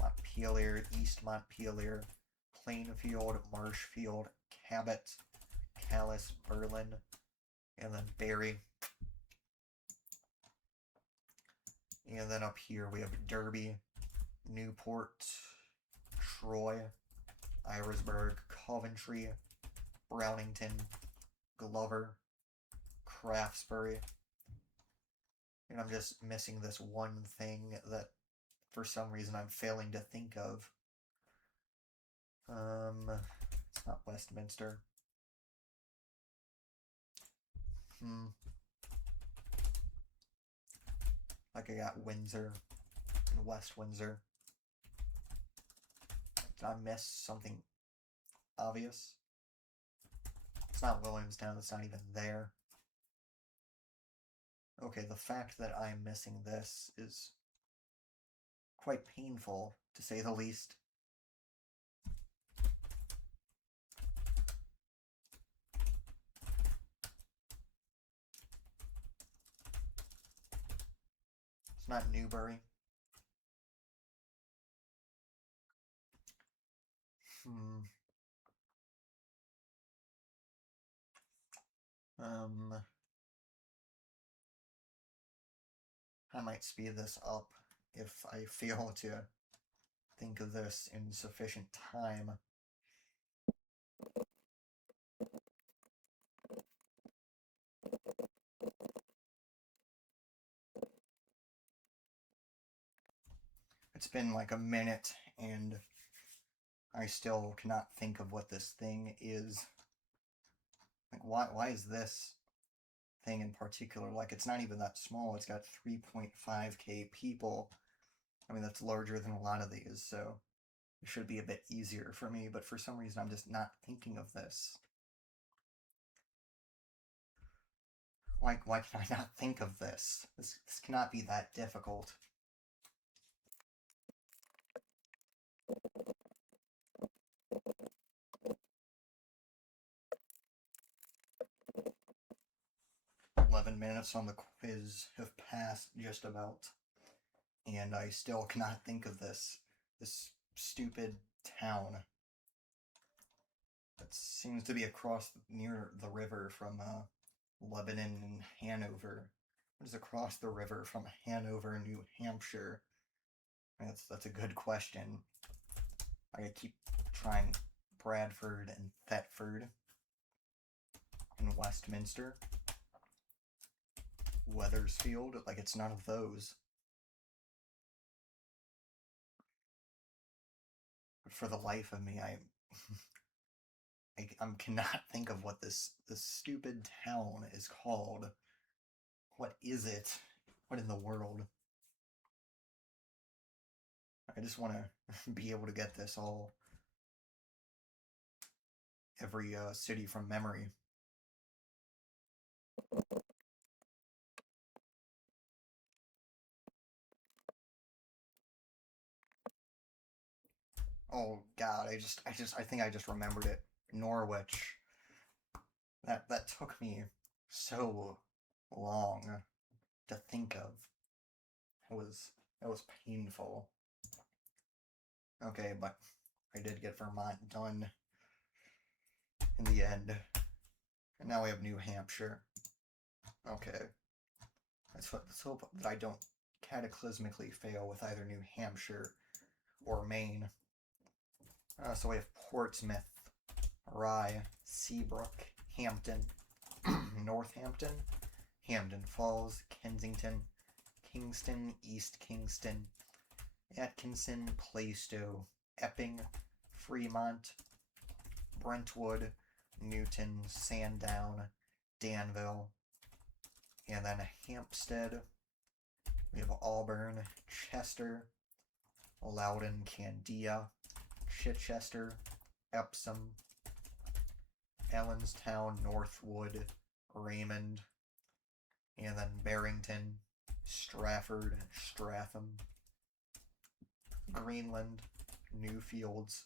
Montpelier, East Montpelier, Plainfield, Marshfield, Cabot, Calais, Berlin, and then Barry. And then up here we have Derby, Newport, Troy, Irisburg, Coventry, Brownington, Glover, Craftsbury. And I'm just missing this one thing that for some reason I'm failing to think of. It's not Westminster. Like I got Windsor and West Windsor. Did I miss something obvious? It's not Williamstown, it's not even there. Okay, the fact that I'm missing this is quite painful, to say the least. It's not Newbury. I might speed this up if I fail to think of this in sufficient time. It's been like a minute and I still cannot think of what this thing is. Like, why is this thing in particular? Like, it's not even that small. It's got 3.5k people. I mean, that's larger than a lot of these, so it should be a bit easier for me, but for some reason I'm just not thinking of this. Why can I not think of this? This cannot be that difficult. Minutes on the quiz have passed just about, and I still cannot think of this stupid town that seems to be across near the river from Lebanon and Hanover. What is across the river from Hanover, New Hampshire? I mean, that's a good question. I gotta keep trying Bradford and Thetford and Westminster. Weathersfield, like it's none of those. But for the life of me, I cannot think of what this stupid town is called. What is it? What in the world? I just want to be able to get this all, every city from memory. Oh God, I think I just remembered it. Norwich. That took me so long to think of. It was painful. Okay, but I did get Vermont done in the end. And now we have New Hampshire. Okay. Let's hope that I don't cataclysmically fail with either New Hampshire or Maine. So we have Portsmouth, Rye, Seabrook, Hampton, Northampton, Hampden Falls, Kensington, Kingston, East Kingston, Atkinson, Plaistow, Epping, Fremont, Brentwood, Newton, Sandown, Danville, and then Hampstead. We have Auburn, Chester, Loudoun, Candia, Chichester, Epsom, Allenstown, Northwood, Raymond, and then Barrington, Strafford, Stratham, Greenland, Newfields,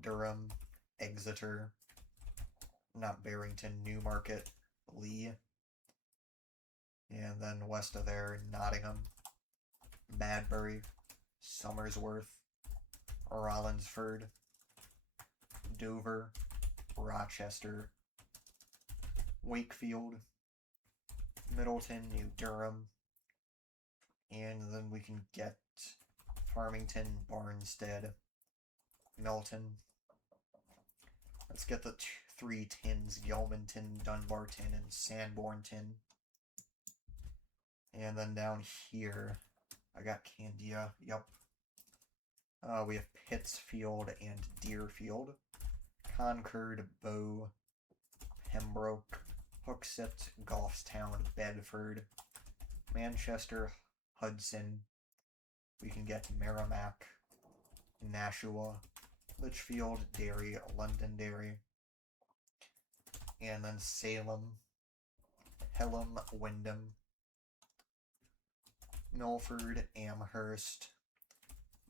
Durham, Exeter, not Barrington, Newmarket, Lee, and then west of there, Nottingham, Madbury, Somersworth, Rollinsford, Dover, Rochester, Wakefield, Middleton, New Durham, and then we can get Farmington, Barnstead, Milton. Let's get the three tins, Yeomanton, Dunbarton, and Sanbornton. And then down here, I got Candia, yep. We have Pittsfield and Deerfield, Concord, Bow, Pembroke, Hooksett, Goffstown, Bedford, Manchester, Hudson. We can get Merrimack, Nashua, Litchfield, Derry, Londonderry, and then Salem, Pelham, Wyndham, Milford, Amherst,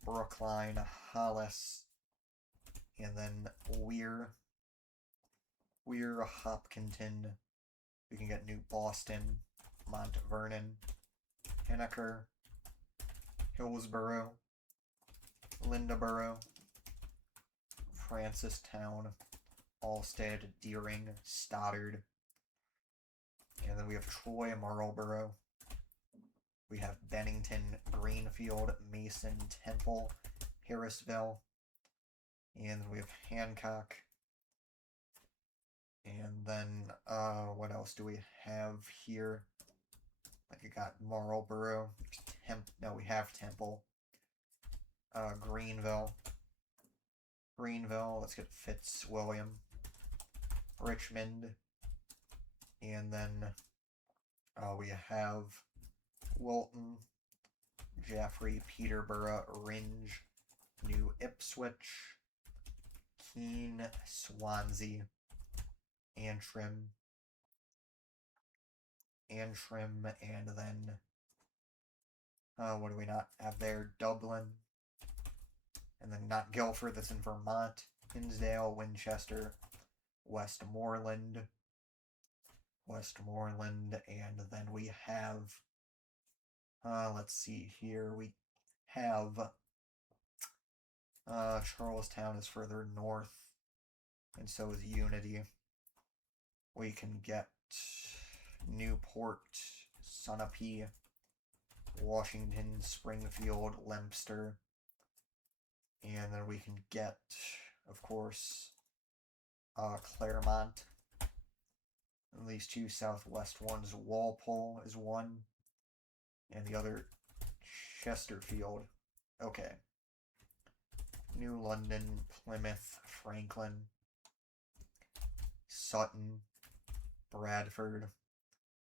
Brookline, Hollis, and then Weir, Hopkinton. We can get New Boston, Mount Vernon, Henniker, Hillsborough, Lindaborough, Francistown, Alstead, Deering, Stoddard, and then we have Troy, Marlborough. We have Bennington, Greenfield, Mason, Temple, Harrisville, and we have Hancock. And then, what else do we have here? Like, you got Marlborough, no, we have Temple, Greenville, let's get Fitzwilliam, Richmond, and then, we have Wilton, Jaffrey, Peterborough, Ringe, New Ipswich, Keene, Swansea, Antrim, and then, what do we not have there? Dublin, and then not Guilford, that's in Vermont, Hinsdale, Winchester, Westmoreland, and then we have, let's see here, we have, Charlestown is further north, and so is Unity. We can get Newport, Sunapee, Washington, Springfield, Lempster, and then we can get, of course, Claremont. And these two southwest ones, Walpole is one, and the other Chesterfield. Okay. New London, Plymouth, Franklin, Sutton, Bradford.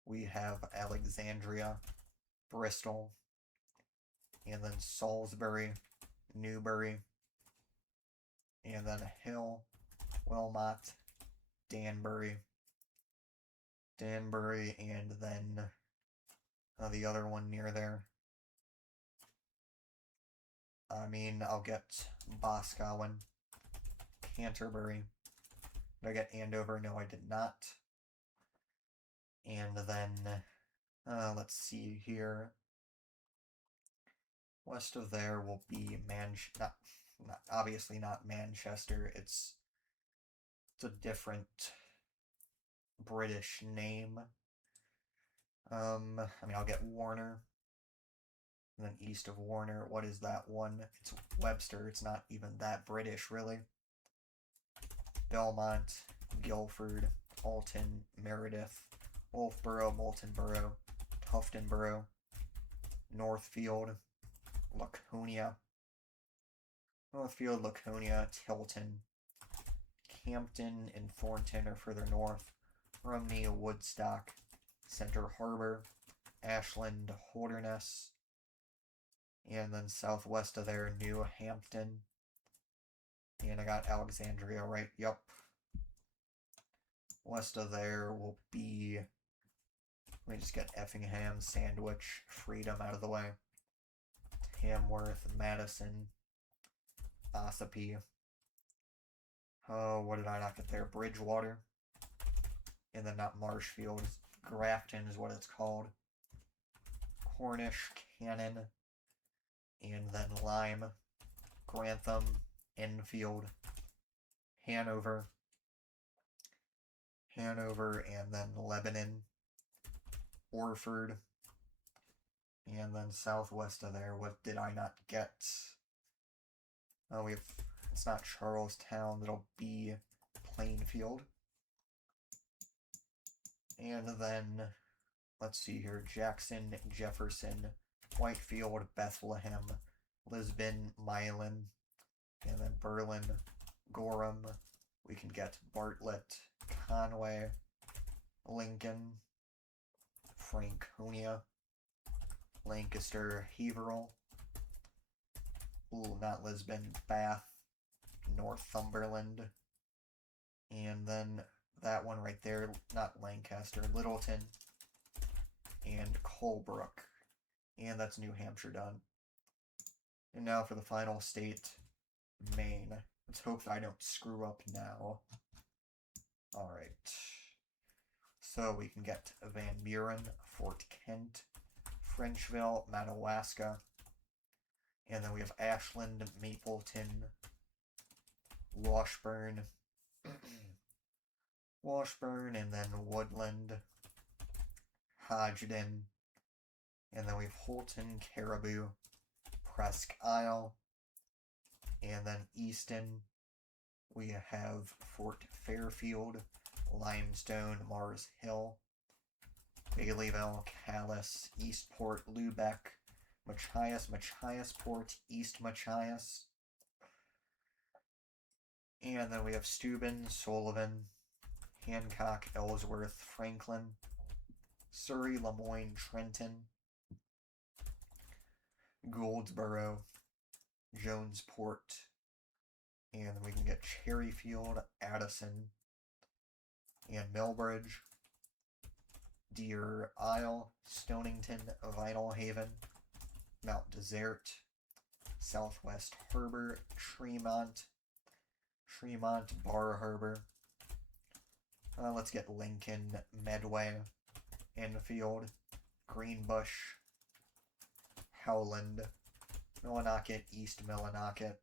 We have Alexandria, Bristol, and then Salisbury, Newbury, and then Hill, Wilmot, Danbury, and then the other one near there. I'll get Boscawen, Canterbury. Did I get Andover? No, I did not. And then, let's see here. West of there will be obviously not Manchester. It's a different British name. I'll get Warner. And then east of Warner, what is that one? It's Webster. It's not even that British, really. Belmont, Guilford, Alton, Meredith, Wolfboro, Moultonboro, Tuftonboro, Northfield, Laconia, Tilton, Campton and Thornton are further north, Rumney, Woodstock, Center Harbor, Ashland, Holderness, and then southwest of there, New Hampton, and I got Alexandria right, yep. West of there will be, let me just get Effingham, Sandwich, Freedom out of the way, Tamworth, Madison, Ossipee, oh, what did I not get there? Bridgewater, and then not Marshfield, Grafton is what it's called, Cornish, Cannon, and then Lyme, Grantham, Enfield, Hanover, and then Lebanon, Orford, and then southwest of there, what did I not get? Oh, it's not Charlestown, it'll be Plainfield. And then, let's see here, Jackson, Jefferson, Whitefield, Bethlehem, Lisbon, Milan, and then Berlin, Gorham. We can get Bartlett, Conway, Lincoln, Franconia, Lancaster, Haverhill. Ooh, not Lisbon, Bath, Northumberland. And then that one right there, not Lancaster, Littleton, and Colebrook. And that's New Hampshire done. And now for the final state, Maine. Let's hope that I don't screw up now. Alright. So we can get Van Buren, Fort Kent, Frenchville, Madawaska. And then we have Ashland, Mapleton, Washburn, and then Woodland, Hodgdon, and then we have Holton, Caribou, Presque Isle, and then Easton, we have Fort Fairfield, Limestone, Mars Hill, Baileyville, Calais, Eastport, Lubeck, Machiasport, East Machias, and then we have Steuben, Sullivan, Hancock, Ellsworth, Franklin, Surrey, Lemoyne, Trenton, Goldsboro, Jonesport, and then we can get Cherryfield, Addison, and Millbridge, Deer Isle, Stonington, Vinyl Haven, Mount Desert, Southwest Harbor, Tremont, Bar Harbor. Let's get Lincoln, Medway, Enfield, Greenbush, Howland, Millinocket, East Millinocket.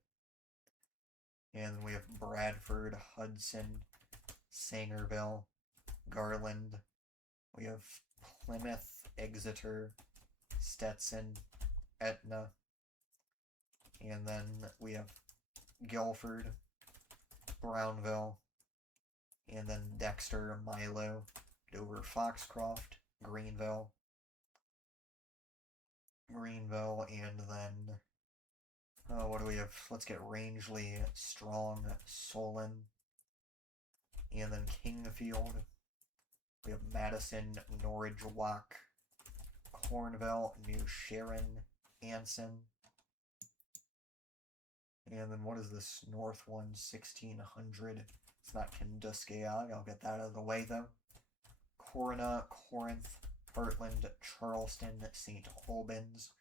And then we have Bradford, Hudson, Sangerville, Garland. We have Plymouth, Exeter, Stetson, Etna. And then we have Guilford, Brownville, and then Dexter, Milo, Dover, Foxcroft, Greenville, and then, what do we have? Let's get Rangeley, Strong, Solon, and then Kingfield. We have Madison, Norwich, Walk, Cornville, New Sharon, Anson. And then what is this north one? 1600. It's not Kenduskeag. I'll get that out of the way though. Corona, Corinth, Heartland, Charleston, St. Albans,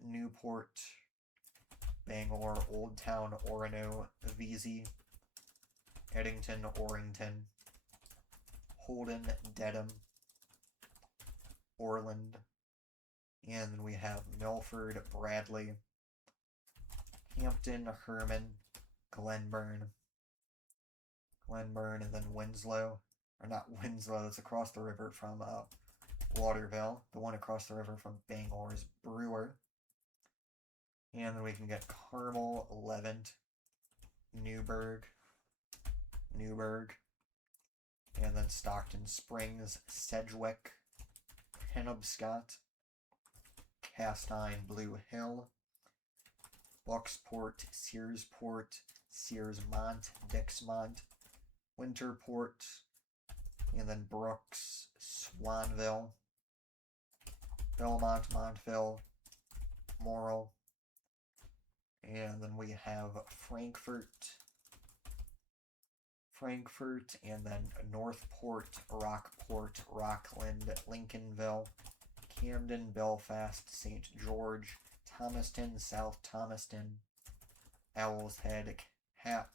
Newport, Bangor, Old Town, Orono, Vesey, Eddington, Orrington, Holden, Dedham, Orland, and then we have Milford, Bradley, Hampton, Herman, Glenburn, and then Winslow, or not Winslow, that's across the river from Waterville. The one across the river from Bangor is Brewer. And then we can get Carmel, Levant, Newburgh, and then Stockton Springs, Sedgwick, Penobscot, Castine, Blue Hill, Bucksport, Searsport, Searsmont, Dixmont, Winterport, and then Brooks, Swanville, Belmont, Montville, Morrill, and then we have Frankfort, and then Northport, Rockport, Rockland, Lincolnville, Camden, Belfast, St. George, Thomaston, South Thomaston, Owl's Head,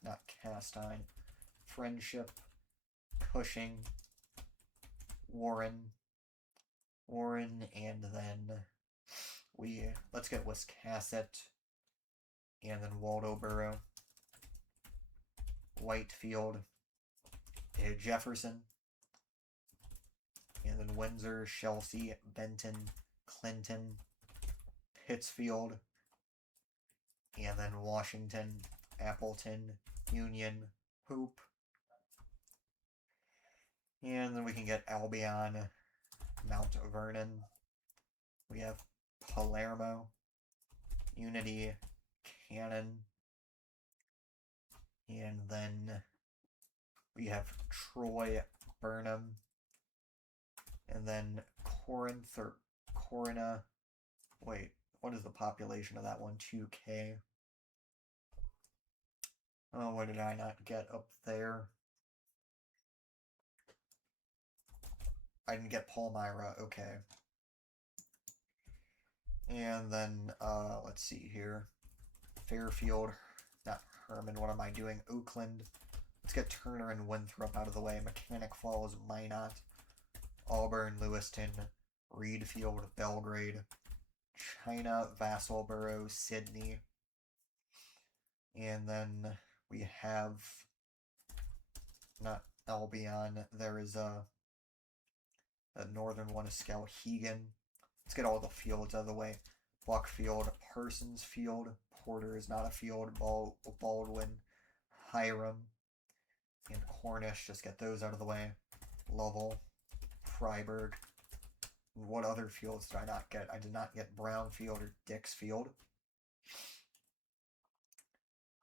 not Castine, Friendship, Cushing, Warren, and then let's get Wiscasset, and then Waldoboro, Whitefield, Jefferson, and then Windsor, Chelsea, Benton, Clinton, Pittsfield, and then Washington, Appleton, Union, Hoop, and then we can get Albion, Mount Vernon, we have Palermo, Unity, Cannon, and then we have Troy, Burnham, and then Corinth or Corina. Wait, what is the population of that one? 2K. Oh, what did I not get up there? I didn't get Palmyra, okay. And then, let's see here. Fairfield, not Herman, what am I doing? Oakland. Let's get Turner and Winthrop out of the way. Mechanic Falls, Minot, Auburn, Lewiston, Reedfield, Belgrade, China, Vassalboro, Sydney. And then we have, not Albion, there is a northern one, is Skowhegan. Let's get all the fields out of the way. Buckfield, Parsons Field, Porter is not a field, Baldwin, Hiram, and Cornish, just get those out of the way. Lovell, Freiburg. What other fields did I not get? I did not get Brownfield or Dixfield.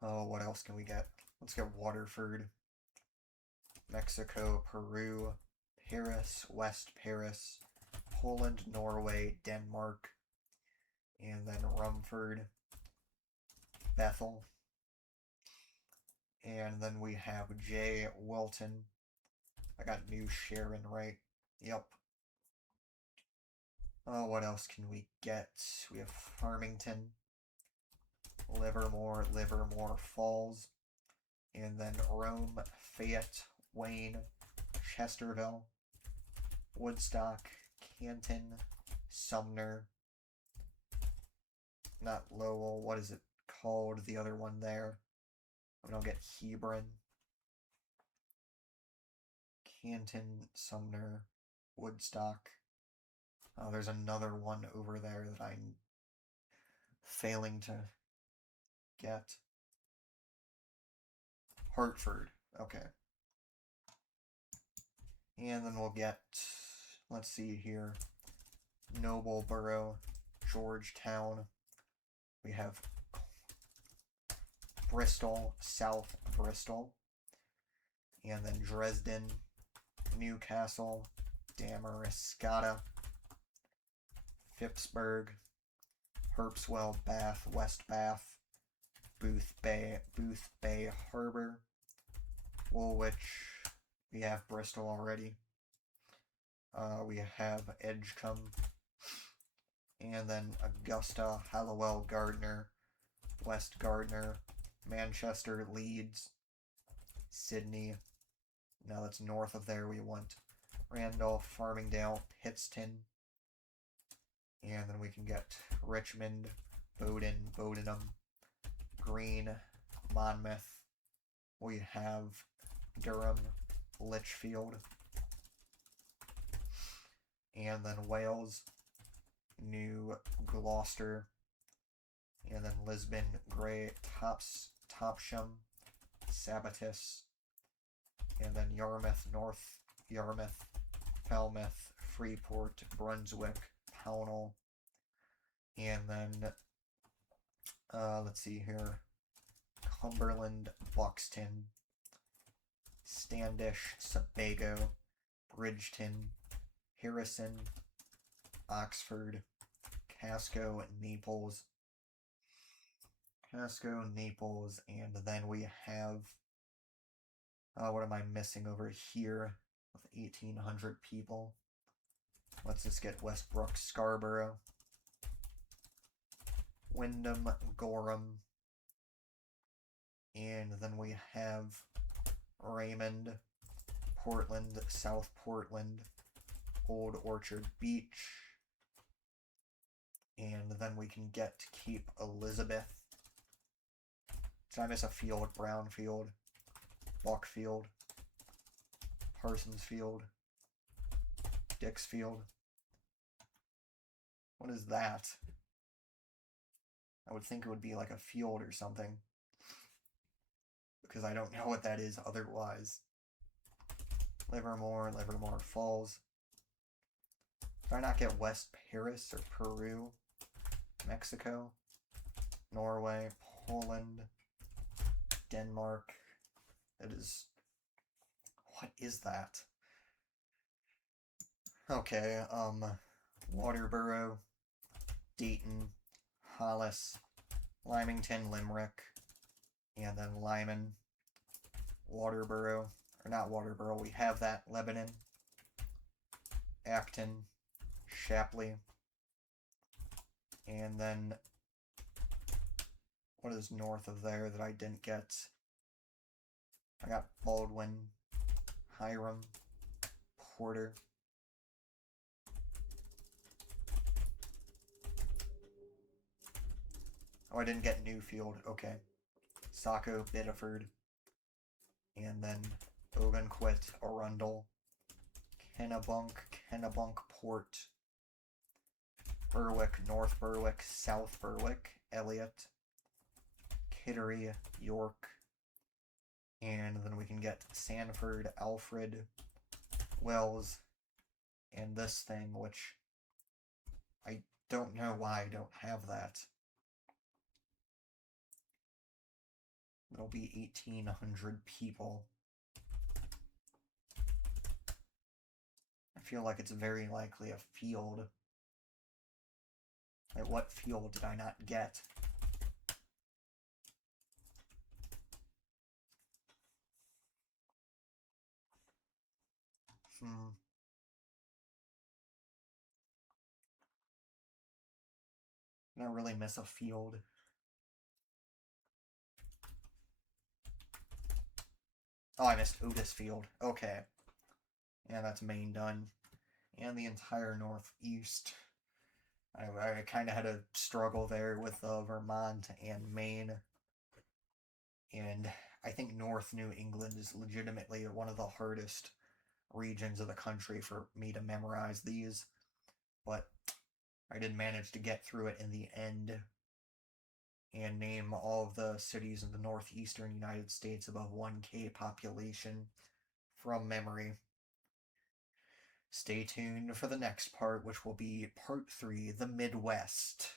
Oh, what else can we get? Let's get Waterford, Mexico, Peru, Paris, West Paris, Poland, Norway, Denmark, and then Rumford, Bethel. And then we have J. Wilton. I got New Sharon, right? Yep. Oh, what else can we get? We have Farmington, Livermore Falls, and then Rome, Fayette, Wayne, Chesterville, Woodstock, Canton, Sumner, not Lowell, what is it called, the other one there? I'm gonna get Hebron, Canton, Sumner, Woodstock. Oh, there's another one over there that I'm failing to get. Hartford, okay. And then we'll get, let's see here, Nobleboro, Georgetown. We have Bristol, South Bristol. And then Dresden, Newcastle, Damariscotta, Phippsburg, Herpswell, Bath, West Bath, Booth Bay Harbor, Woolwich. We have Bristol already. We have Edgecombe, and then Augusta, Hallowell, Gardner, West Gardner, Manchester, Leeds, Sydney. Now that's north of there. We want Randolph, Farmingdale, Pittston, and then we can get Richmond, Bowdoin, Bowdenham, Green, Monmouth. We have Durham, Litchfield, and then Wales, New Gloucester, and then Lisbon, Grey, Topsham, Sabattis, and then Yarmouth, North Yarmouth, Falmouth, Freeport, Brunswick, Pownell, And then, let's see here, Cumberland, Buxton, Standish, Sebago, Bridgeton, Harrison, Oxford, Casco, Naples, and then we have, what am I missing over here with 1,800 people? Let's just get Westbrook, Scarborough, Wyndham, Gorham, and then we have Raymond, Portland, South Portland, Old Orchard Beach, and then we can get Cape Elizabeth. Did I miss a field? Brownfield, Buckfield, Parsonsfield, Dixfield. What is that? I would think it would be like a field or something, because I don't know what that is otherwise. Livermore, Livermore Falls. Did I not get West Paris or Peru? Mexico, Norway, Poland, Denmark. It is... What is that? Okay, Waterboro, Dayton, Hollis, Lymington, Limerick, and then Lyman, Waterboro, or not Waterboro, we have that, Lebanon, Acton, Shapley, and then what is north of there that I didn't get? I got Baldwin, Hiram, Porter. Oh, I didn't get Newfield. Okay. Saco, Biddeford. And then Ogunquit, Arundel, Kennebunkport, Berwick, North Berwick, South Berwick, Elliott, Kittery, York, and then we can get Sanford, Alfred, Wells, and this thing, which I don't know why I don't have that. It'll be 1,800 people. I feel like it's very likely a field. Like, what field did I not get? Did I really miss a field? Oh, I missed Otis Field. Okay. Yeah, that's Maine done. And the entire Northeast. I kind of had a struggle there with Vermont and Maine. And I think North New England is legitimately one of the hardest regions of the country for me to memorize these. But I did manage to get through it in the end and name all of the cities in the northeastern United States above 1K population from memory. Stay tuned for the next part, which will be part 3, the Midwest.